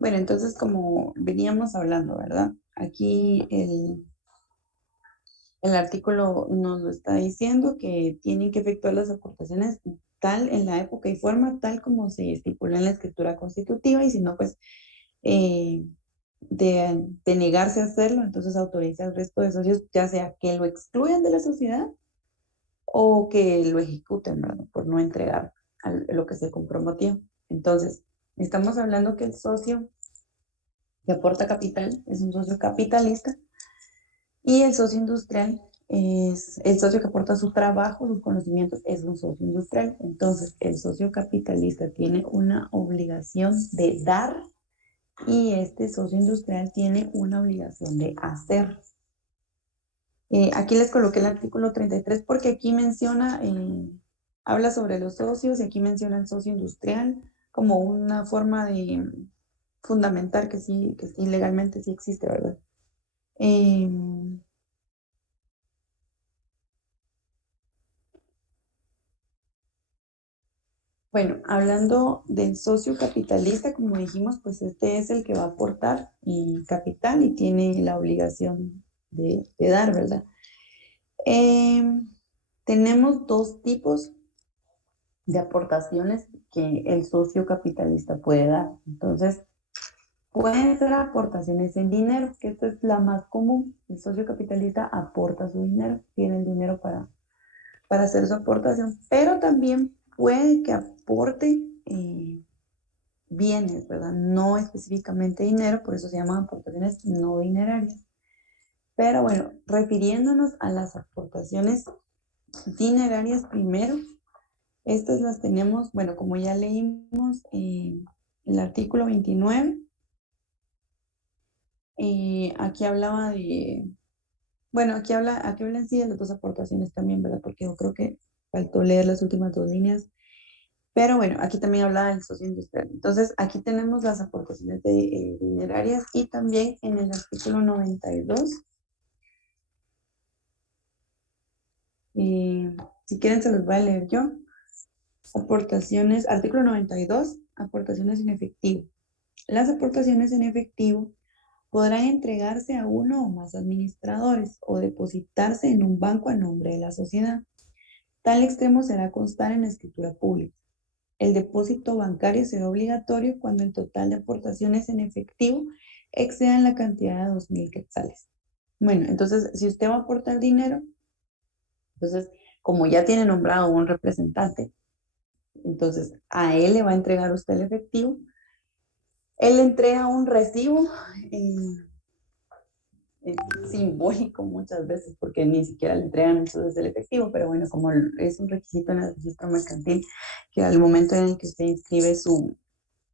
Bueno, entonces como veníamos hablando, ¿verdad? Aquí el artículo nos lo está diciendo que tienen que efectuar las aportaciones tal en la época y forma tal como se estipula en la escritura constitutiva y si no, pues de negarse a hacerlo, entonces autoriza al resto de socios, ya sea que lo excluyan de la sociedad o que lo ejecuten, ¿verdad? Por no entregar lo que se comprometió. Entonces, estamos hablando que el socio que aporta capital es un socio capitalista y el socio industrial es el socio que aporta su trabajo, sus conocimientos, es un socio industrial. Entonces, el socio capitalista tiene una obligación de dar y este socio industrial tiene una obligación de hacer. Aquí les coloqué el artículo 33 porque aquí menciona, habla sobre los socios y aquí menciona el socio industrial como una forma de fundamental que sí legalmente sí existe, ¿verdad? Bueno, hablando del socio capitalista, como dijimos, pues este es el que va a aportar capital y tiene la obligación de dar, ¿verdad? Tenemos dos tipos de aportaciones que el socio capitalista puede dar. Entonces, pueden ser aportaciones en dinero, que esta es la más común. El socio capitalista aporta su dinero, tiene el dinero para hacer su aportación, pero también puede que aporte bienes, ¿verdad? No específicamente dinero, por eso se llaman aportaciones no dinerarias. Pero bueno, refiriéndonos a las aportaciones dinerarias primero, estas las tenemos, bueno, como ya leímos el artículo 29, aquí hablaba de, bueno, aquí habla en sí de las dos aportaciones también, ¿verdad? Porque yo creo que faltó leer las últimas dos líneas. Pero bueno, aquí también hablaba del socio industrial. Entonces, aquí tenemos las aportaciones dinerarias y también en el artículo 92. Si quieren, se los voy a leer yo. Aportaciones, artículo 92, aportaciones en efectivo. Las aportaciones en efectivo podrán entregarse a uno o más administradores o depositarse en un banco a nombre de la sociedad. Tal extremo será constar en la escritura pública. El depósito bancario será obligatorio cuando el total de aportaciones en efectivo excedan la cantidad de 2,000 quetzales. Bueno, entonces, si usted va a aportar dinero, entonces, como ya tiene nombrado un representante, entonces a él le va a entregar usted el efectivo. Él le entrega un recibo simbólico muchas veces, porque ni siquiera le entregan entonces el efectivo, pero bueno, como es un requisito en el registro mercantil, que al momento en el que usted inscribe su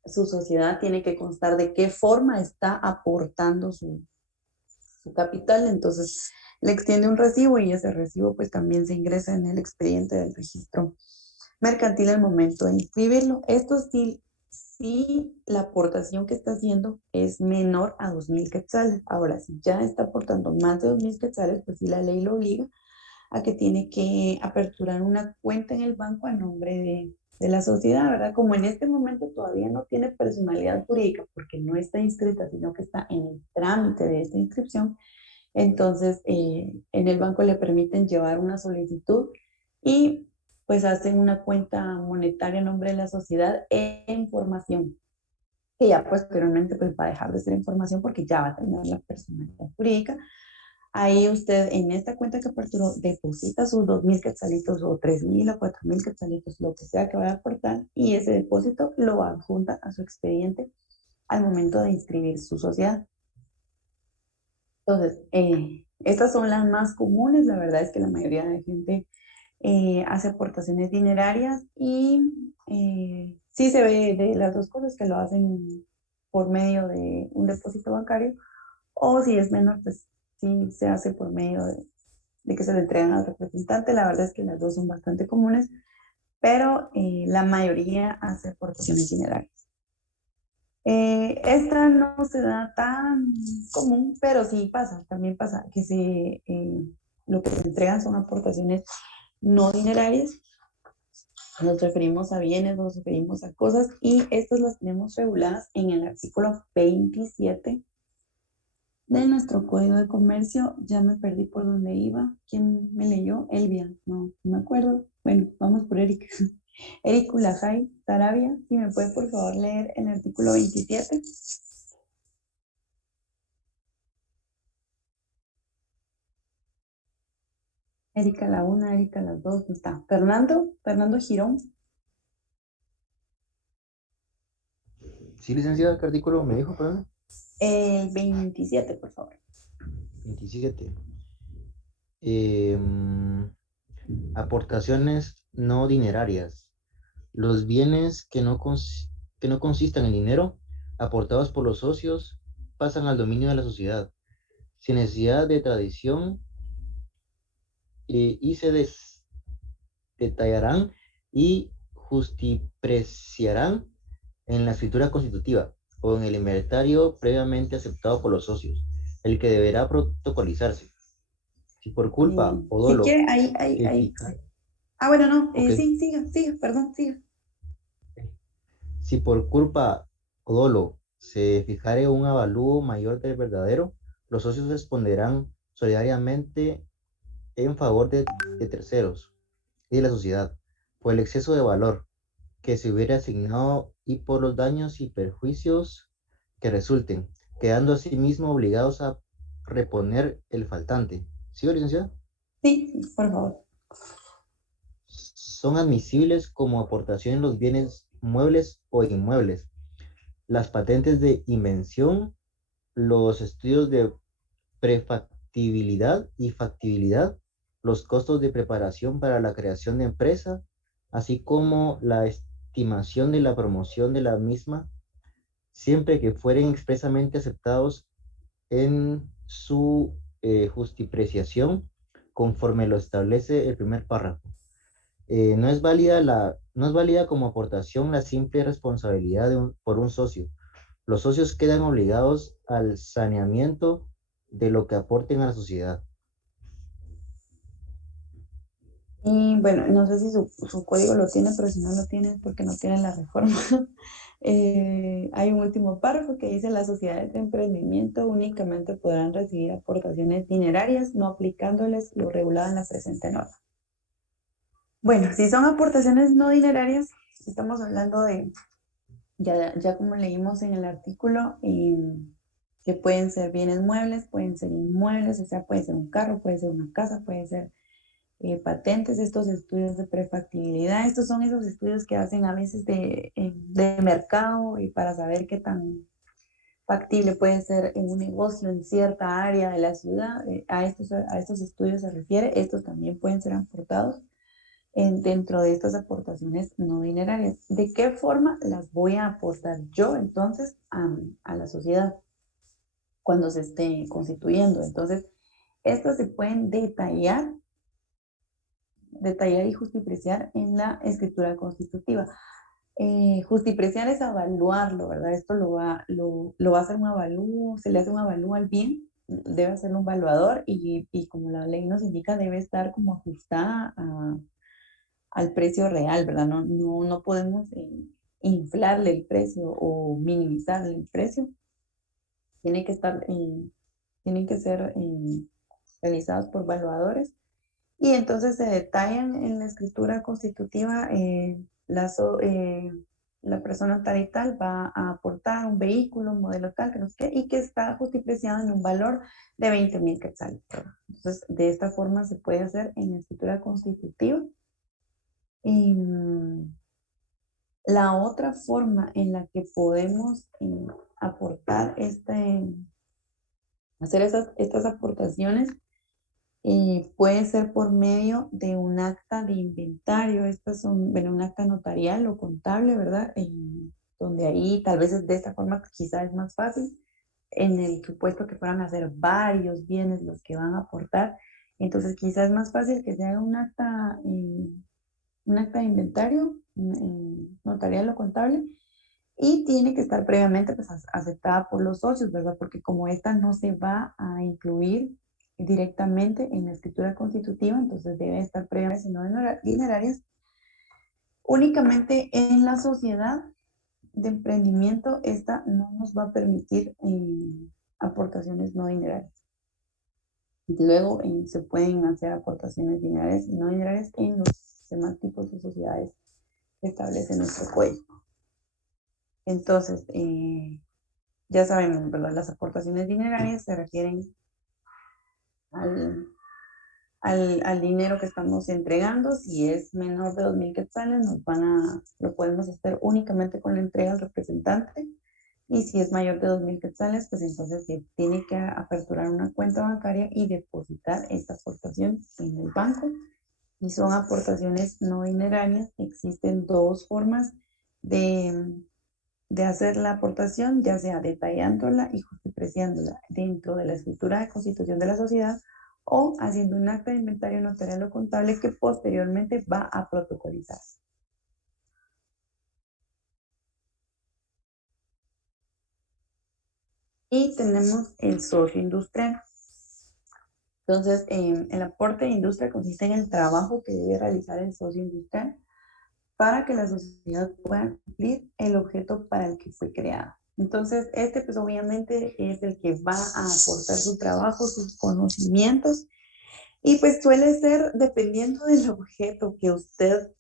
sociedad tiene que constar de qué forma está aportando su capital, entonces le extiende un recibo y ese recibo pues también se ingresa en el expediente del registro mercantil al momento de inscribirlo. Esto sí, la aportación que está haciendo es menor a 2,000 quetzales. Ahora, si ya está aportando más de 2,000 quetzales, pues sí la ley lo obliga a que tiene que aperturar una cuenta en el banco a nombre de la sociedad, ¿verdad? Como en este momento todavía no tiene personalidad jurídica porque no está inscrita, sino que está en el trámite de esta inscripción, entonces en el banco le permiten llevar una solicitud y pues hacen una cuenta monetaria a nombre de la sociedad en formación, que ya posteriormente pues va a dejar de ser información porque ya va a tener la personalidad jurídica. Ahí usted en esta cuenta que aperturó deposita sus 2,000 quetzalitos o 3,000 o 4,000 quetzalitos, lo que sea que vaya a aportar, y ese depósito lo adjunta a su expediente al momento de inscribir su sociedad. Entonces, estas son las más comunes. La verdad es que la mayoría de gente hace aportaciones dinerarias y sí se ve de las dos cosas, que lo hacen por medio de un depósito bancario, o si es menor, pues sí se hace por medio de que se le entregan al representante. La verdad es que las dos son bastante comunes, pero la mayoría hace aportaciones dinerarias. Esta no se da tan común, pero sí pasa, también pasa que lo que se entregan son aportaciones no dinerarias. Nos referimos a bienes, nos referimos a cosas, y estas las tenemos reguladas en el artículo 27 de nuestro Código de Comercio. Ya me perdí por dónde iba. ¿Quién me leyó? Elvia, no me acuerdo. Bueno, vamos por Erika. Eric Ulajay Sarabia, si me puede por favor leer el artículo 27. Erika la 1, Erika la 2, ¿no está? Fernando Girón. Sí, licenciada, ¿qué artículo me dijo, perdón? El 27, por favor. 27. Aportaciones no dinerarias. Los bienes que no consistan en dinero, aportados por los socios, pasan al dominio de la sociedad, sin necesidad de tradición, y se detallarán y justipreciarán en la escritura constitutiva o en el inventario previamente aceptado por los socios, el que deberá protocolizarse. Si por culpa o Si dolo quiere, ahí. ética. Ah, bueno, no, Ok. sí, siga, perdón, siga. Si por culpa o dolo se fijare un avalúo mayor del verdadero, los socios responderán solidariamente en favor de terceros y de la sociedad por el exceso de valor que se hubiera asignado y por los daños y perjuicios que resulten, quedando asimismo obligados a reponer el faltante. ¿Sí, licenciada? Sí, por favor. Son admisibles como aportación los bienes muebles o inmuebles, las patentes de invención, los estudios de prefactibilidad y factibilidad, los costos de preparación para la creación de empresa, así como la estimación de la promoción de la misma, siempre que fueren expresamente aceptados en su justipreciación conforme lo establece el primer párrafo. No es válida como aportación la simple responsabilidad por un socio. Los socios quedan obligados al saneamiento de lo que aporten a la sociedad. Y bueno, no sé si su código lo tiene, pero si no lo tiene es porque no tiene la reforma. Hay un último párrafo que dice: las sociedades de emprendimiento únicamente podrán recibir aportaciones dinerarias, no aplicándoles lo regulado en la presente norma. Bueno, si son aportaciones no dinerarias, estamos hablando de, ya como leímos en el artículo, que pueden ser bienes muebles, pueden ser inmuebles, o sea, puede ser un carro, puede ser una casa, puede ser patentes, estos estudios de prefactibilidad. Estos son esos estudios que hacen a veces de mercado y para saber qué tan factible puede ser en un negocio en cierta área de la ciudad. A estos estudios se refiere. Estos también pueden ser aportados dentro de estas aportaciones no dinerarias. ¿De qué forma las voy a aportar yo entonces a la sociedad cuando se esté constituyendo? Entonces, estas se pueden detallar y justipreciar en la escritura constitutiva. Justipreciar es evaluarlo, ¿verdad? Esto lo va a hacer un avalúo, se le hace un avalúo al bien, debe hacerlo un evaluador y como la ley nos indica, debe estar como ajustada al precio real, ¿verdad? No podemos inflarle el precio o minimizarle el precio. Tiene que estar, tienen que ser realizados por evaluadores. Y entonces se detallan en la escritura constitutiva la persona tal y tal va a aportar un vehículo, un modelo tal, que no sé qué, y que está justipreciado en un valor de 20,000 quetzales. Entonces, de esta forma se puede hacer en la escritura constitutiva. Y la otra forma en la que podemos aportar hacer estas aportaciones puede ser por medio de un acta de inventario. Estas son, bueno, un acta notarial o contable, ¿verdad? Donde ahí tal vez de esta forma quizás es más fácil, en el supuesto que fueran a ser varios bienes los que van a aportar. Entonces quizás es más fácil que se haga un acta de inventario notarial o contable, y tiene que estar previamente pues, aceptada por los socios, ¿verdad? Porque como esta no se va a incluir directamente en la escritura constitutiva, entonces debe estar previamente, no dinerarias, únicamente en la sociedad de emprendimiento. Esta no nos va a permitir aportaciones no dinerarias. Luego se pueden hacer aportaciones dinerarias y no dinerarias en los demás tipos de sociedades que establece nuestro código. Entonces, ya sabemos, ¿verdad? Las aportaciones dinerarias se refieren al dinero que estamos entregando. Si es menor de 2,000 quetzales, lo podemos hacer únicamente con la entrega al representante. Y si es mayor de 2,000 quetzales, pues entonces se tiene que aperturar una cuenta bancaria y depositar esta aportación en el banco. Y son aportaciones no dinerarias. Existen dos formas de hacer la aportación, ya sea detallándola y justipreciándola dentro de la escritura de constitución de la sociedad, o haciendo un acta de inventario notarial o contable que posteriormente va a protocolizarse. Y tenemos el socio industrial. Entonces, el aporte de industria consiste en el trabajo que debe realizar el socio industrial para que la sociedad pueda cumplir el objeto para el que fue creada. Entonces, este pues obviamente es el que va a aportar su trabajo, sus conocimientos, y pues suele ser, dependiendo del objeto que usted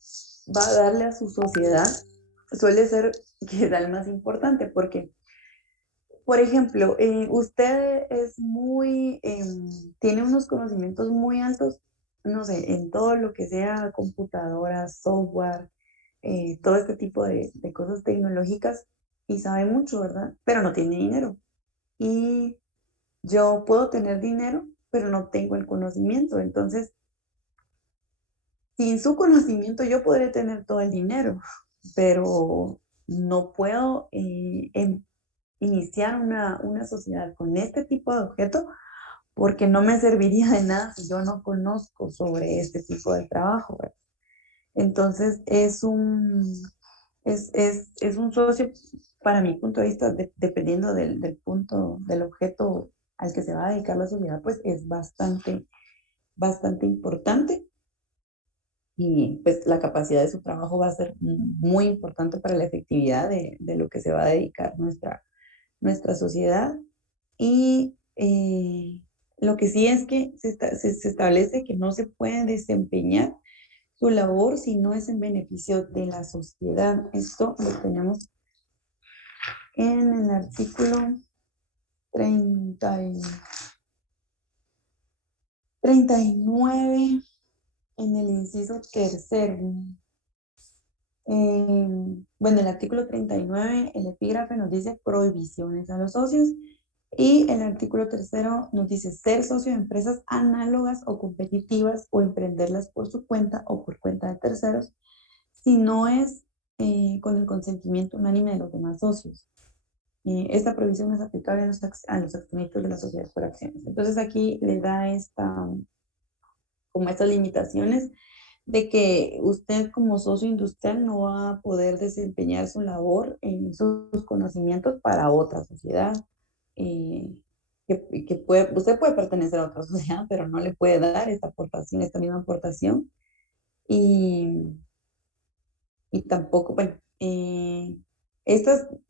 va a darle a su sociedad, suele ser quizá el más importante, porque, por ejemplo, usted es muy, tiene unos conocimientos muy altos, no sé, en todo lo que sea computadoras, software, todo este tipo de cosas tecnológicas, y sabe mucho, ¿verdad? Pero no tiene dinero. Y yo puedo tener dinero, pero no tengo el conocimiento. Entonces, sin su conocimiento yo podré tener todo el dinero, pero no puedo iniciar una sociedad con este tipo de objeto porque no me serviría de nada si yo no conozco sobre este tipo de trabajo, ¿verdad? Entonces, es un socio, para mi punto de vista, dependiendo del punto, del objeto al que se va a dedicar la sociedad, pues es bastante importante. Y pues la capacidad de su trabajo va a ser muy importante para la efectividad de lo que se va a dedicar nuestra sociedad. Y lo que sí es que se establece que no se puede desempeñar su labor si no es en beneficio de la sociedad. Esto lo tenemos en el artículo 39, en el inciso tercero. Bueno, el artículo 39, el epígrafe nos dice prohibiciones a los socios, y el artículo tercero nos dice ser socio de empresas análogas o competitivas o emprenderlas por su cuenta o por cuenta de terceros, si no es con el consentimiento unánime de los demás socios. Esta prohibición es aplicable a los accionistas de la sociedad por acciones. Entonces aquí le da como estas limitaciones de que usted como socio industrial no va a poder desempeñar su labor en sus conocimientos para otra sociedad. Usted puede pertenecer a otra sociedad, pero no le puede dar esta aportación, esta misma aportación. Y, y tampoco, bueno,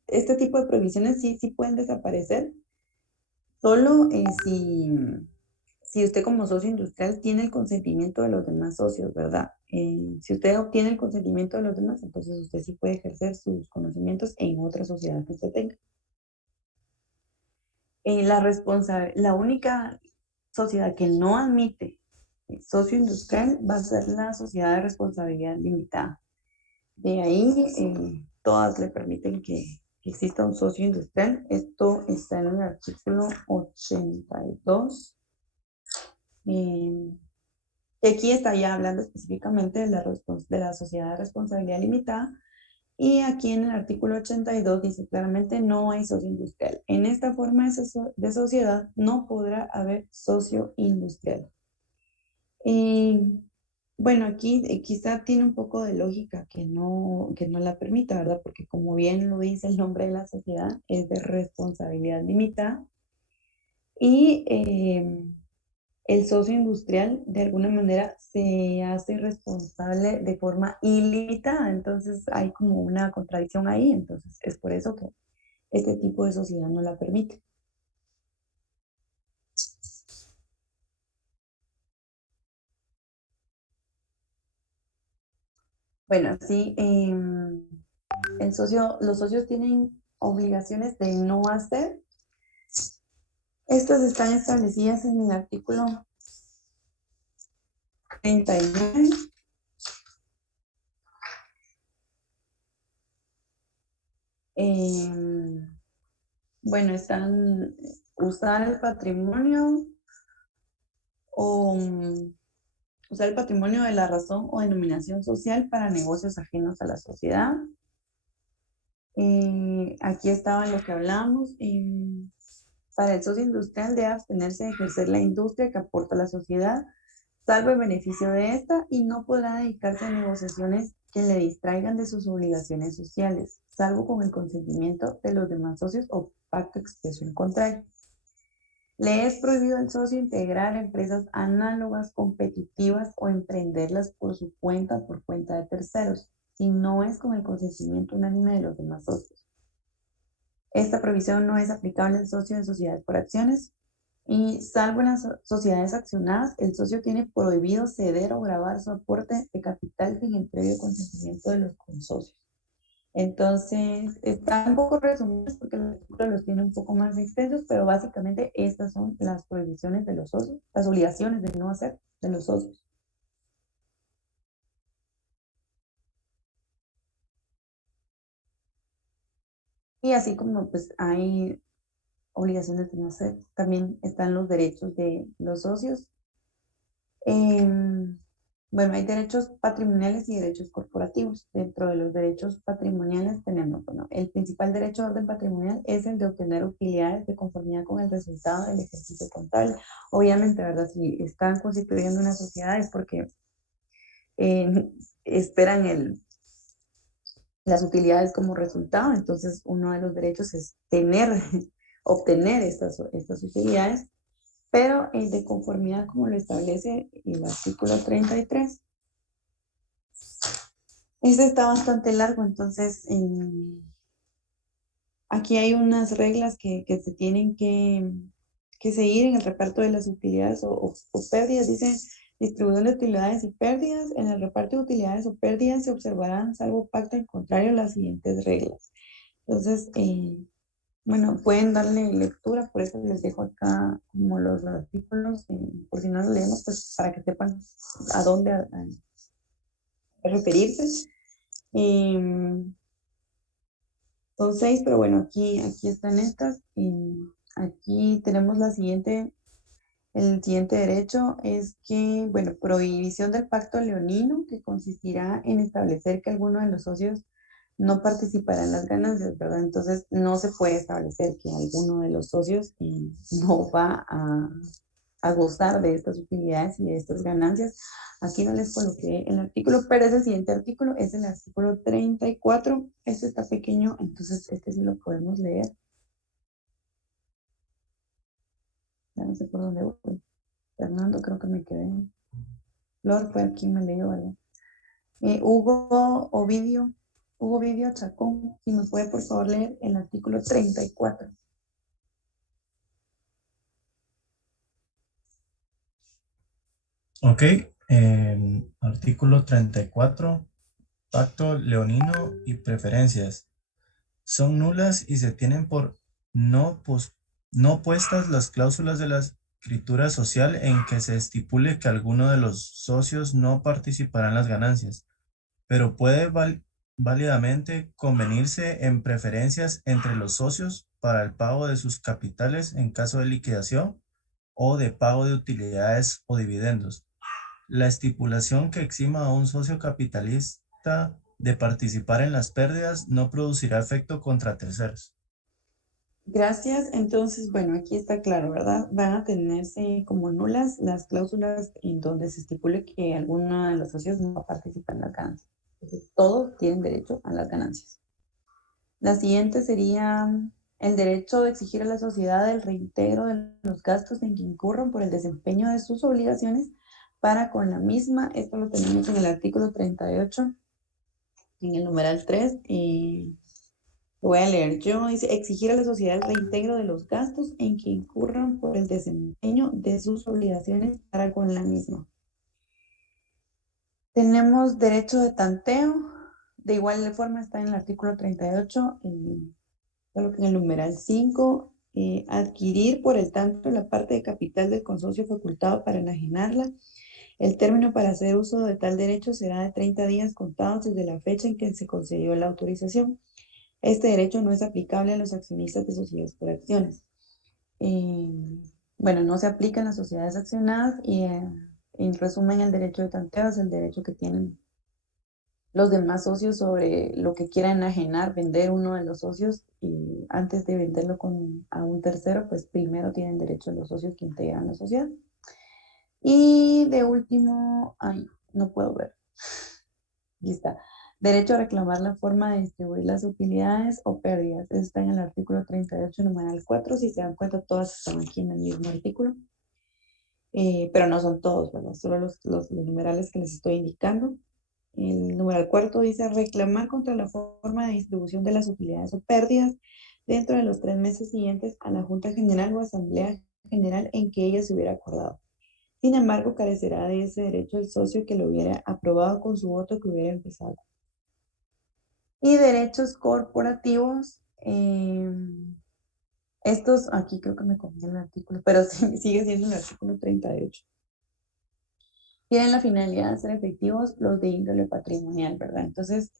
este tipo de prohibiciones sí pueden desaparecer, solo si usted como socio industrial tiene el consentimiento de los demás socios, ¿verdad? Si usted obtiene el consentimiento de los demás, entonces usted sí puede ejercer sus conocimientos en otra sociedad que usted tenga. La única sociedad que no admite socio industrial va a ser la sociedad de responsabilidad limitada. De ahí, todas le permiten que exista un socio industrial. Esto está en el artículo 82. Aquí está ya hablando específicamente de la sociedad de responsabilidad limitada, y aquí en el artículo 82 dice claramente no hay socio industrial. En esta forma de sociedad no podrá haber socio industrial. Bueno, aquí quizá tiene un poco de lógica que no la permita, ¿verdad? Porque como bien lo dice el nombre de la sociedad, es de responsabilidad limitada, y el socio industrial de alguna manera se hace responsable de forma ilimitada. Entonces hay como una contradicción ahí, entonces es por eso que este tipo de sociedad no la permite. Bueno, sí, los socios tienen obligaciones de no hacer. Estas están establecidas en el artículo 39. Bueno, están usar el patrimonio usar el patrimonio de la razón o denominación social para negocios ajenos a la sociedad. Aquí estaba lo que hablamos. Para el socio industrial debe abstenerse de ejercer la industria que aporta a la sociedad, salvo el beneficio de esta, y no podrá dedicarse a negociaciones que le distraigan de sus obligaciones sociales, salvo con el consentimiento de los demás socios o pacto expreso en contrario. Le es prohibido al socio integrar empresas análogas, competitivas o emprenderlas por su cuenta o por cuenta de terceros. si no es con el consentimiento unánime de los demás socios. Esta prohibición no es aplicable al socio de sociedades por acciones y salvo en las sociedades accionadas, el socio tiene prohibido ceder o gravar su aporte de capital sin el previo consentimiento de los consocios. Entonces, están un poco resumidos porque el artículo los tiene un poco más extensos, pero básicamente estas son las prohibiciones de los socios, las obligaciones de no hacer de los socios. Y así como pues hay obligaciones de no hacer, también están los derechos de los socios. Bueno, hay derechos patrimoniales y derechos corporativos. Dentro de los derechos patrimoniales tenemos, bueno, el principal derecho de orden patrimonial es el de obtener utilidades de conformidad con el resultado del ejercicio contable. Obviamente, ¿verdad? Si están constituyendo una sociedad es porque esperan las utilidades como resultado. Entonces, uno de los derechos es obtener estas utilidades, pero de conformidad como lo establece el artículo 33. Este está bastante largo, entonces aquí hay unas reglas que se tienen que seguir en el reparto de las utilidades o pérdidas. Dice distribución de utilidades y pérdidas. En el reparto de utilidades o pérdidas se observarán, salvo pacto en contrario, las siguientes reglas. Entonces, bueno, pueden darle lectura, por eso les dejo acá como los artículos, por si no los leemos, pues para que sepan a dónde a referirse. Son 6, pero bueno, aquí están estas. Aquí tenemos el siguiente derecho es que, bueno, prohibición del pacto leonino, que consistirá en establecer que alguno de los socios no participará en las ganancias, ¿verdad? Entonces, no se puede establecer que alguno de los socios no va a gozar de estas utilidades y de estas ganancias. Aquí no les coloqué el artículo, pero ese siguiente artículo es el artículo 34. Este está pequeño, entonces este sí lo podemos leer. Ya no sé por dónde voy. Fernando, creo que me quedé. Flor fue aquí, me leyó, ¿verdad? Hugo Ovidio Chacón, si me puede por favor leer el artículo 34. Ok, artículo 34, pacto leonino y preferencias. Son nulas y se tienen por no puestas las cláusulas de la escritura social en que se estipule que alguno de los socios no participará en las ganancias, pero puede válidamente convenirse en preferencias entre los socios para el pago de sus capitales en caso de liquidación o de pago de utilidades o dividendos. La estipulación que exima a un socio capitalista de participar en las pérdidas no producirá efecto contra terceros. Gracias. Entonces, bueno, aquí está claro, ¿verdad? Van a tenerse como nulas las cláusulas en donde se estipule que alguno de los socios no participa en las ganancias. Entonces, todos tienen derecho a las ganancias. La siguiente sería el derecho de exigir a la sociedad el reintegro de los gastos en que incurran por el desempeño de sus obligaciones para con la misma. Esto lo tenemos en el artículo 38, en el numeral 3. Lo voy a leer yo. Dice, exigir a la sociedad el reintegro de los gastos en que incurran por el desempeño de sus obligaciones para con la misma. Tenemos derecho de tanteo. De igual forma está en el artículo 38, solo que en el numeral 5, adquirir por el tanto la parte de capital del consorcio facultado para enajenarla. El término para hacer uso de tal derecho será de 30 días contados desde la fecha en que se concedió la autorización. Este derecho no es aplicable a los accionistas de sociedades por acciones. Bueno, no se aplica en las sociedades accionadas y en resumen el derecho de tanteo es el derecho que tienen los demás socios sobre lo que quieran enajenar, vender uno de los socios y antes de venderlo a un tercero, pues primero tienen derecho los socios que integran la sociedad. Y de último, ay, no puedo ver. Aquí está. Derecho a reclamar la forma de distribuir las utilidades o pérdidas. Eso está en el artículo 38, numeral 4. Si se dan cuenta, todas están aquí en el mismo artículo. Pero no son todos, ¿verdad? Solo los numerales que les estoy indicando. El numeral cuarto dice reclamar contra la forma de distribución de las utilidades o pérdidas dentro de los 3 meses siguientes a la Junta General o Asamblea General en que ella se hubiera acordado. Sin embargo, carecerá de ese derecho el socio que lo hubiera aprobado con su voto que hubiera empezado. Y derechos corporativos, estos, aquí creo que me confundí el artículo, pero sigue siendo el artículo 38. Tienen la finalidad de ser efectivos los de índole patrimonial, ¿verdad? Entonces,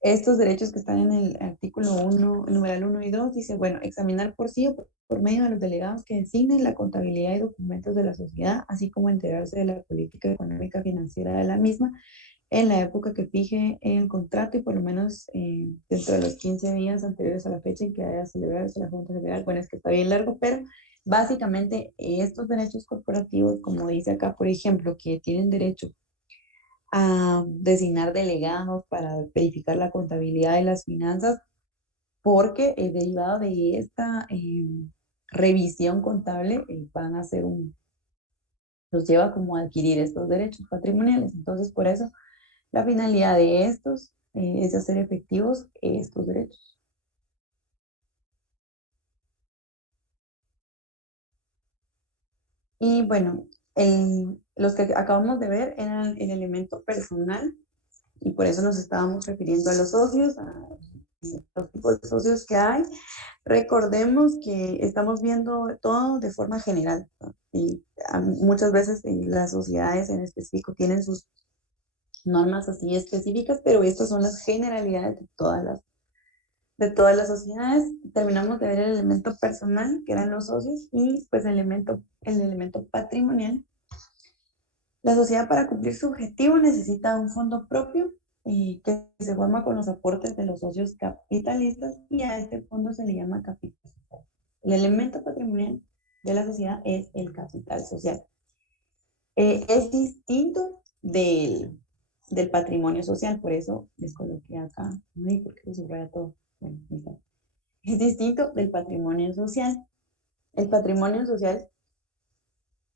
estos derechos que están en el artículo 1, numeral 1 y 2, dice, bueno, examinar por sí o por medio de los delegados que designen la contabilidad y documentos de la sociedad, así como enterarse de la política económica financiera de la misma en la época que fije el contrato y por lo menos dentro de los 15 días anteriores a la fecha en que haya celebrado la Junta General. Bueno, es que está bien largo, pero básicamente estos derechos corporativos, como dice acá, por ejemplo, que tienen derecho a designar delegados para verificar la contabilidad de las finanzas, porque derivado de esta revisión contable van a hacer los lleva como a adquirir estos derechos patrimoniales. Entonces, por eso, la finalidad de estos es hacer efectivos estos derechos. Y bueno, los que acabamos de ver eran el elemento personal, y por eso nos estábamos refiriendo a los socios, a los tipos de socios que hay. Recordemos que estamos viendo todo de forma general, ¿no? Y muchas veces las sociedades en específico tienen sus normas así específicas, pero estas son las generalidades de todas las sociedades. Terminamos de ver el elemento personal, que eran los socios, y pues el elemento patrimonial. La sociedad, para cumplir su objetivo, necesita un fondo propio que se forma con los aportes de los socios capitalistas, y a este fondo se le llama capital social. El elemento patrimonial de la sociedad es el capital social. Es distinto del patrimonio social, por eso les coloqué acá, no, porque se subraya todo. Bueno, es distinto del patrimonio social. El patrimonio social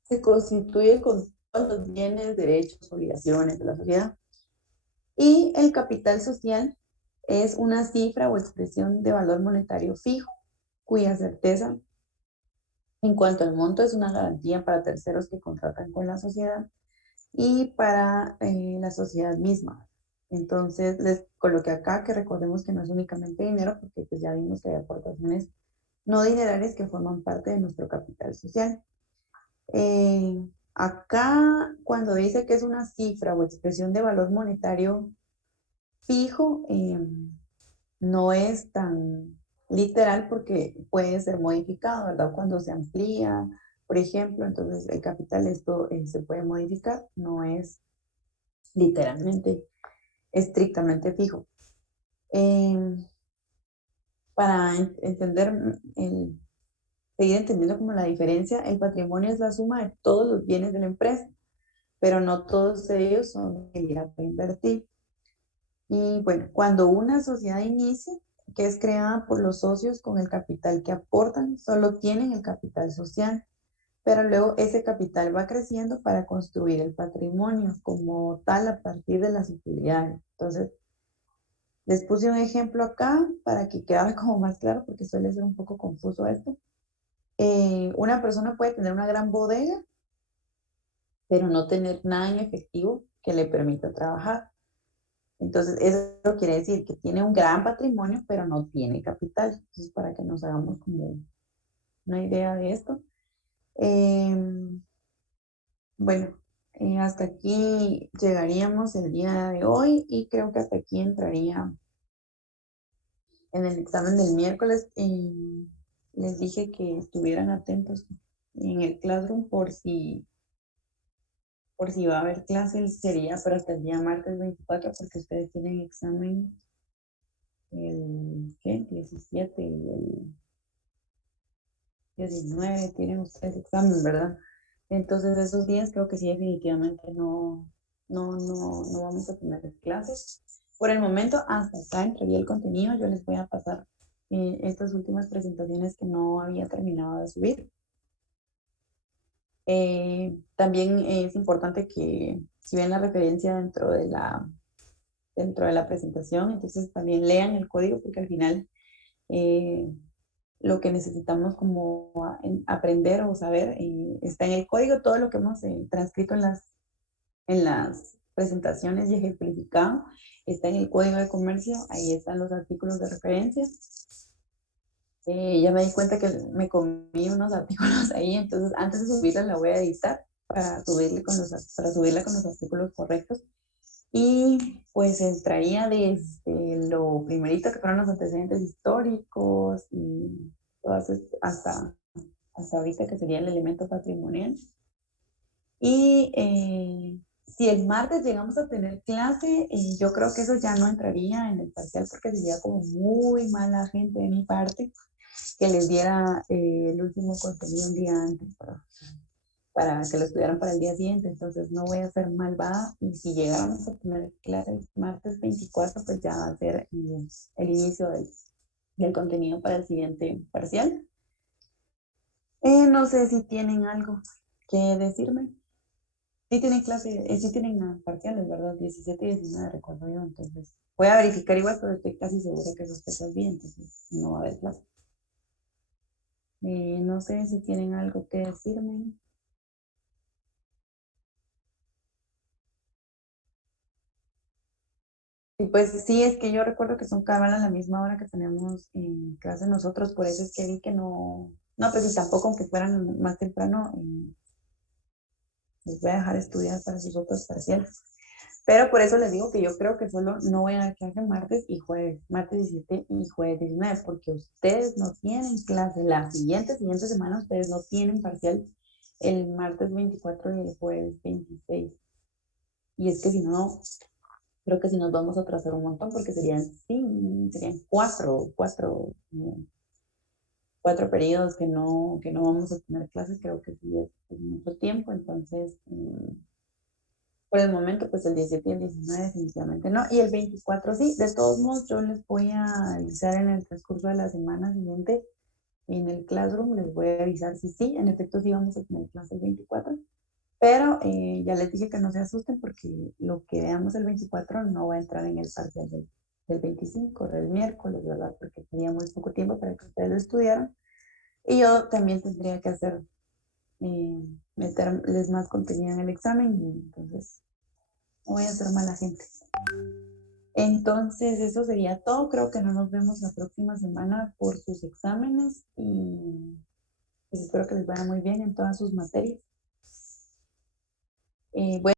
se constituye con todos los bienes, derechos, obligaciones de la sociedad. Y el capital social es una cifra o expresión de valor monetario fijo, cuya certeza en cuanto al monto es una garantía para terceros que contratan con la sociedad y para la sociedad misma. Entonces les coloqué acá que recordemos que no es únicamente dinero, porque pues ya vimos que hay aportaciones no dinerarias que forman parte de nuestro capital social. Acá, cuando dice que es una cifra o expresión de valor monetario fijo, no es tan literal porque puede ser modificado, ¿verdad? Cuando se amplía, por ejemplo, entonces el capital, esto se puede modificar, no es literalmente, estrictamente fijo. Para entender seguir entendiendo como la diferencia, el patrimonio es la suma de todos los bienes de la empresa, pero no todos ellos son utilidad para invertir. Y bueno, cuando una sociedad inicia, que es creada por los socios con el capital que aportan, solo tienen el capital social, pero luego ese capital va creciendo para construir el patrimonio como tal a partir de las utilidades. Entonces, les puse un ejemplo acá para que quede como más claro, porque suele ser un poco confuso esto. Una persona puede tener una gran bodega, pero no tener nada en efectivo que le permita trabajar. Entonces, eso quiere decir que tiene un gran patrimonio, pero no tiene capital. Entonces, para que nos hagamos como una idea de esto. Bueno, hasta aquí llegaríamos el día de hoy, y creo que hasta aquí entraría en el examen del miércoles. Les dije que estuvieran atentos en el Classroom por si va a haber clases, sería para hasta el día martes 24, porque ustedes tienen examen el 17 y el 19, tienen ustedes examen, ¿verdad? Entonces esos días creo que sí, definitivamente no vamos a tener clases. Por el momento, hasta acá entraría el contenido. Yo les voy a pasar estas últimas presentaciones que no había terminado de subir. También es importante que si ven la referencia dentro de la presentación, entonces también lean el código porque al final lo que necesitamos como aprender o saber está en el código, todo lo que hemos transcrito en las presentaciones y ejemplificado está en el código de comercio, ahí están los artículos de referencia. Ya me di cuenta que me comí unos artículos ahí, entonces antes de subirla la voy a editar para subirla con los artículos correctos. Y pues entraría desde lo primerito que fueron los antecedentes históricos y todas hasta ahorita que sería el elemento patrimonial. Y si el martes llegamos a tener clase, yo creo que eso ya no entraría en el parcial porque sería como muy mala gente de mi parte que les diera el último contenido un día antes para que lo estudiaran para el día siguiente. Entonces no voy a ser malvada y si llegáramos a tener clases martes 24, pues ya va a ser el inicio del contenido para el siguiente parcial. No sé si tienen algo que decirme. Sí tienen clase, sí tienen parciales, ¿verdad? 17 y 19 recuerdo yo, entonces voy a verificar igual, pero estoy casi segura que esos fechas bien, entonces no va a haber clase. No sé si tienen algo que decirme. Y pues sí, es que yo recuerdo que son cabal a la misma hora que tenemos en clase nosotros, por eso es que vi que no, pues y tampoco aunque fueran más temprano, les voy a dejar estudiar para sus otros parciales. Pero por eso les digo que yo creo que solo no voy a dar clase martes y jueves, martes 17 y jueves 19, porque ustedes no tienen clase. La siguiente semana ustedes no tienen parcial el martes 24 y el jueves 26. Y es que si no, creo que si nos vamos a atrasar un montón, porque serían cuatro periodos que no vamos a tener clases, creo que sí es mucho tiempo, entonces por el momento pues el 17 y el 19 definitivamente no, y el 24 sí, de todos modos yo les voy a avisar en el transcurso de la semana siguiente en el Classroom, les voy a avisar si sí, en efecto sí vamos a tener clases el 24. Pero ya les dije que no se asusten porque lo que veamos el 24 no va a entrar en el parcial del 25, del miércoles, ¿verdad? Porque tenía muy poco tiempo para que ustedes lo estudiaran. Y yo también tendría que hacer, meterles más contenido en el examen y entonces no voy a ser mala gente. Entonces eso sería todo. Creo que no nos vemos la próxima semana por sus exámenes y pues espero que les vaya muy bien en todas sus materias. Bueno.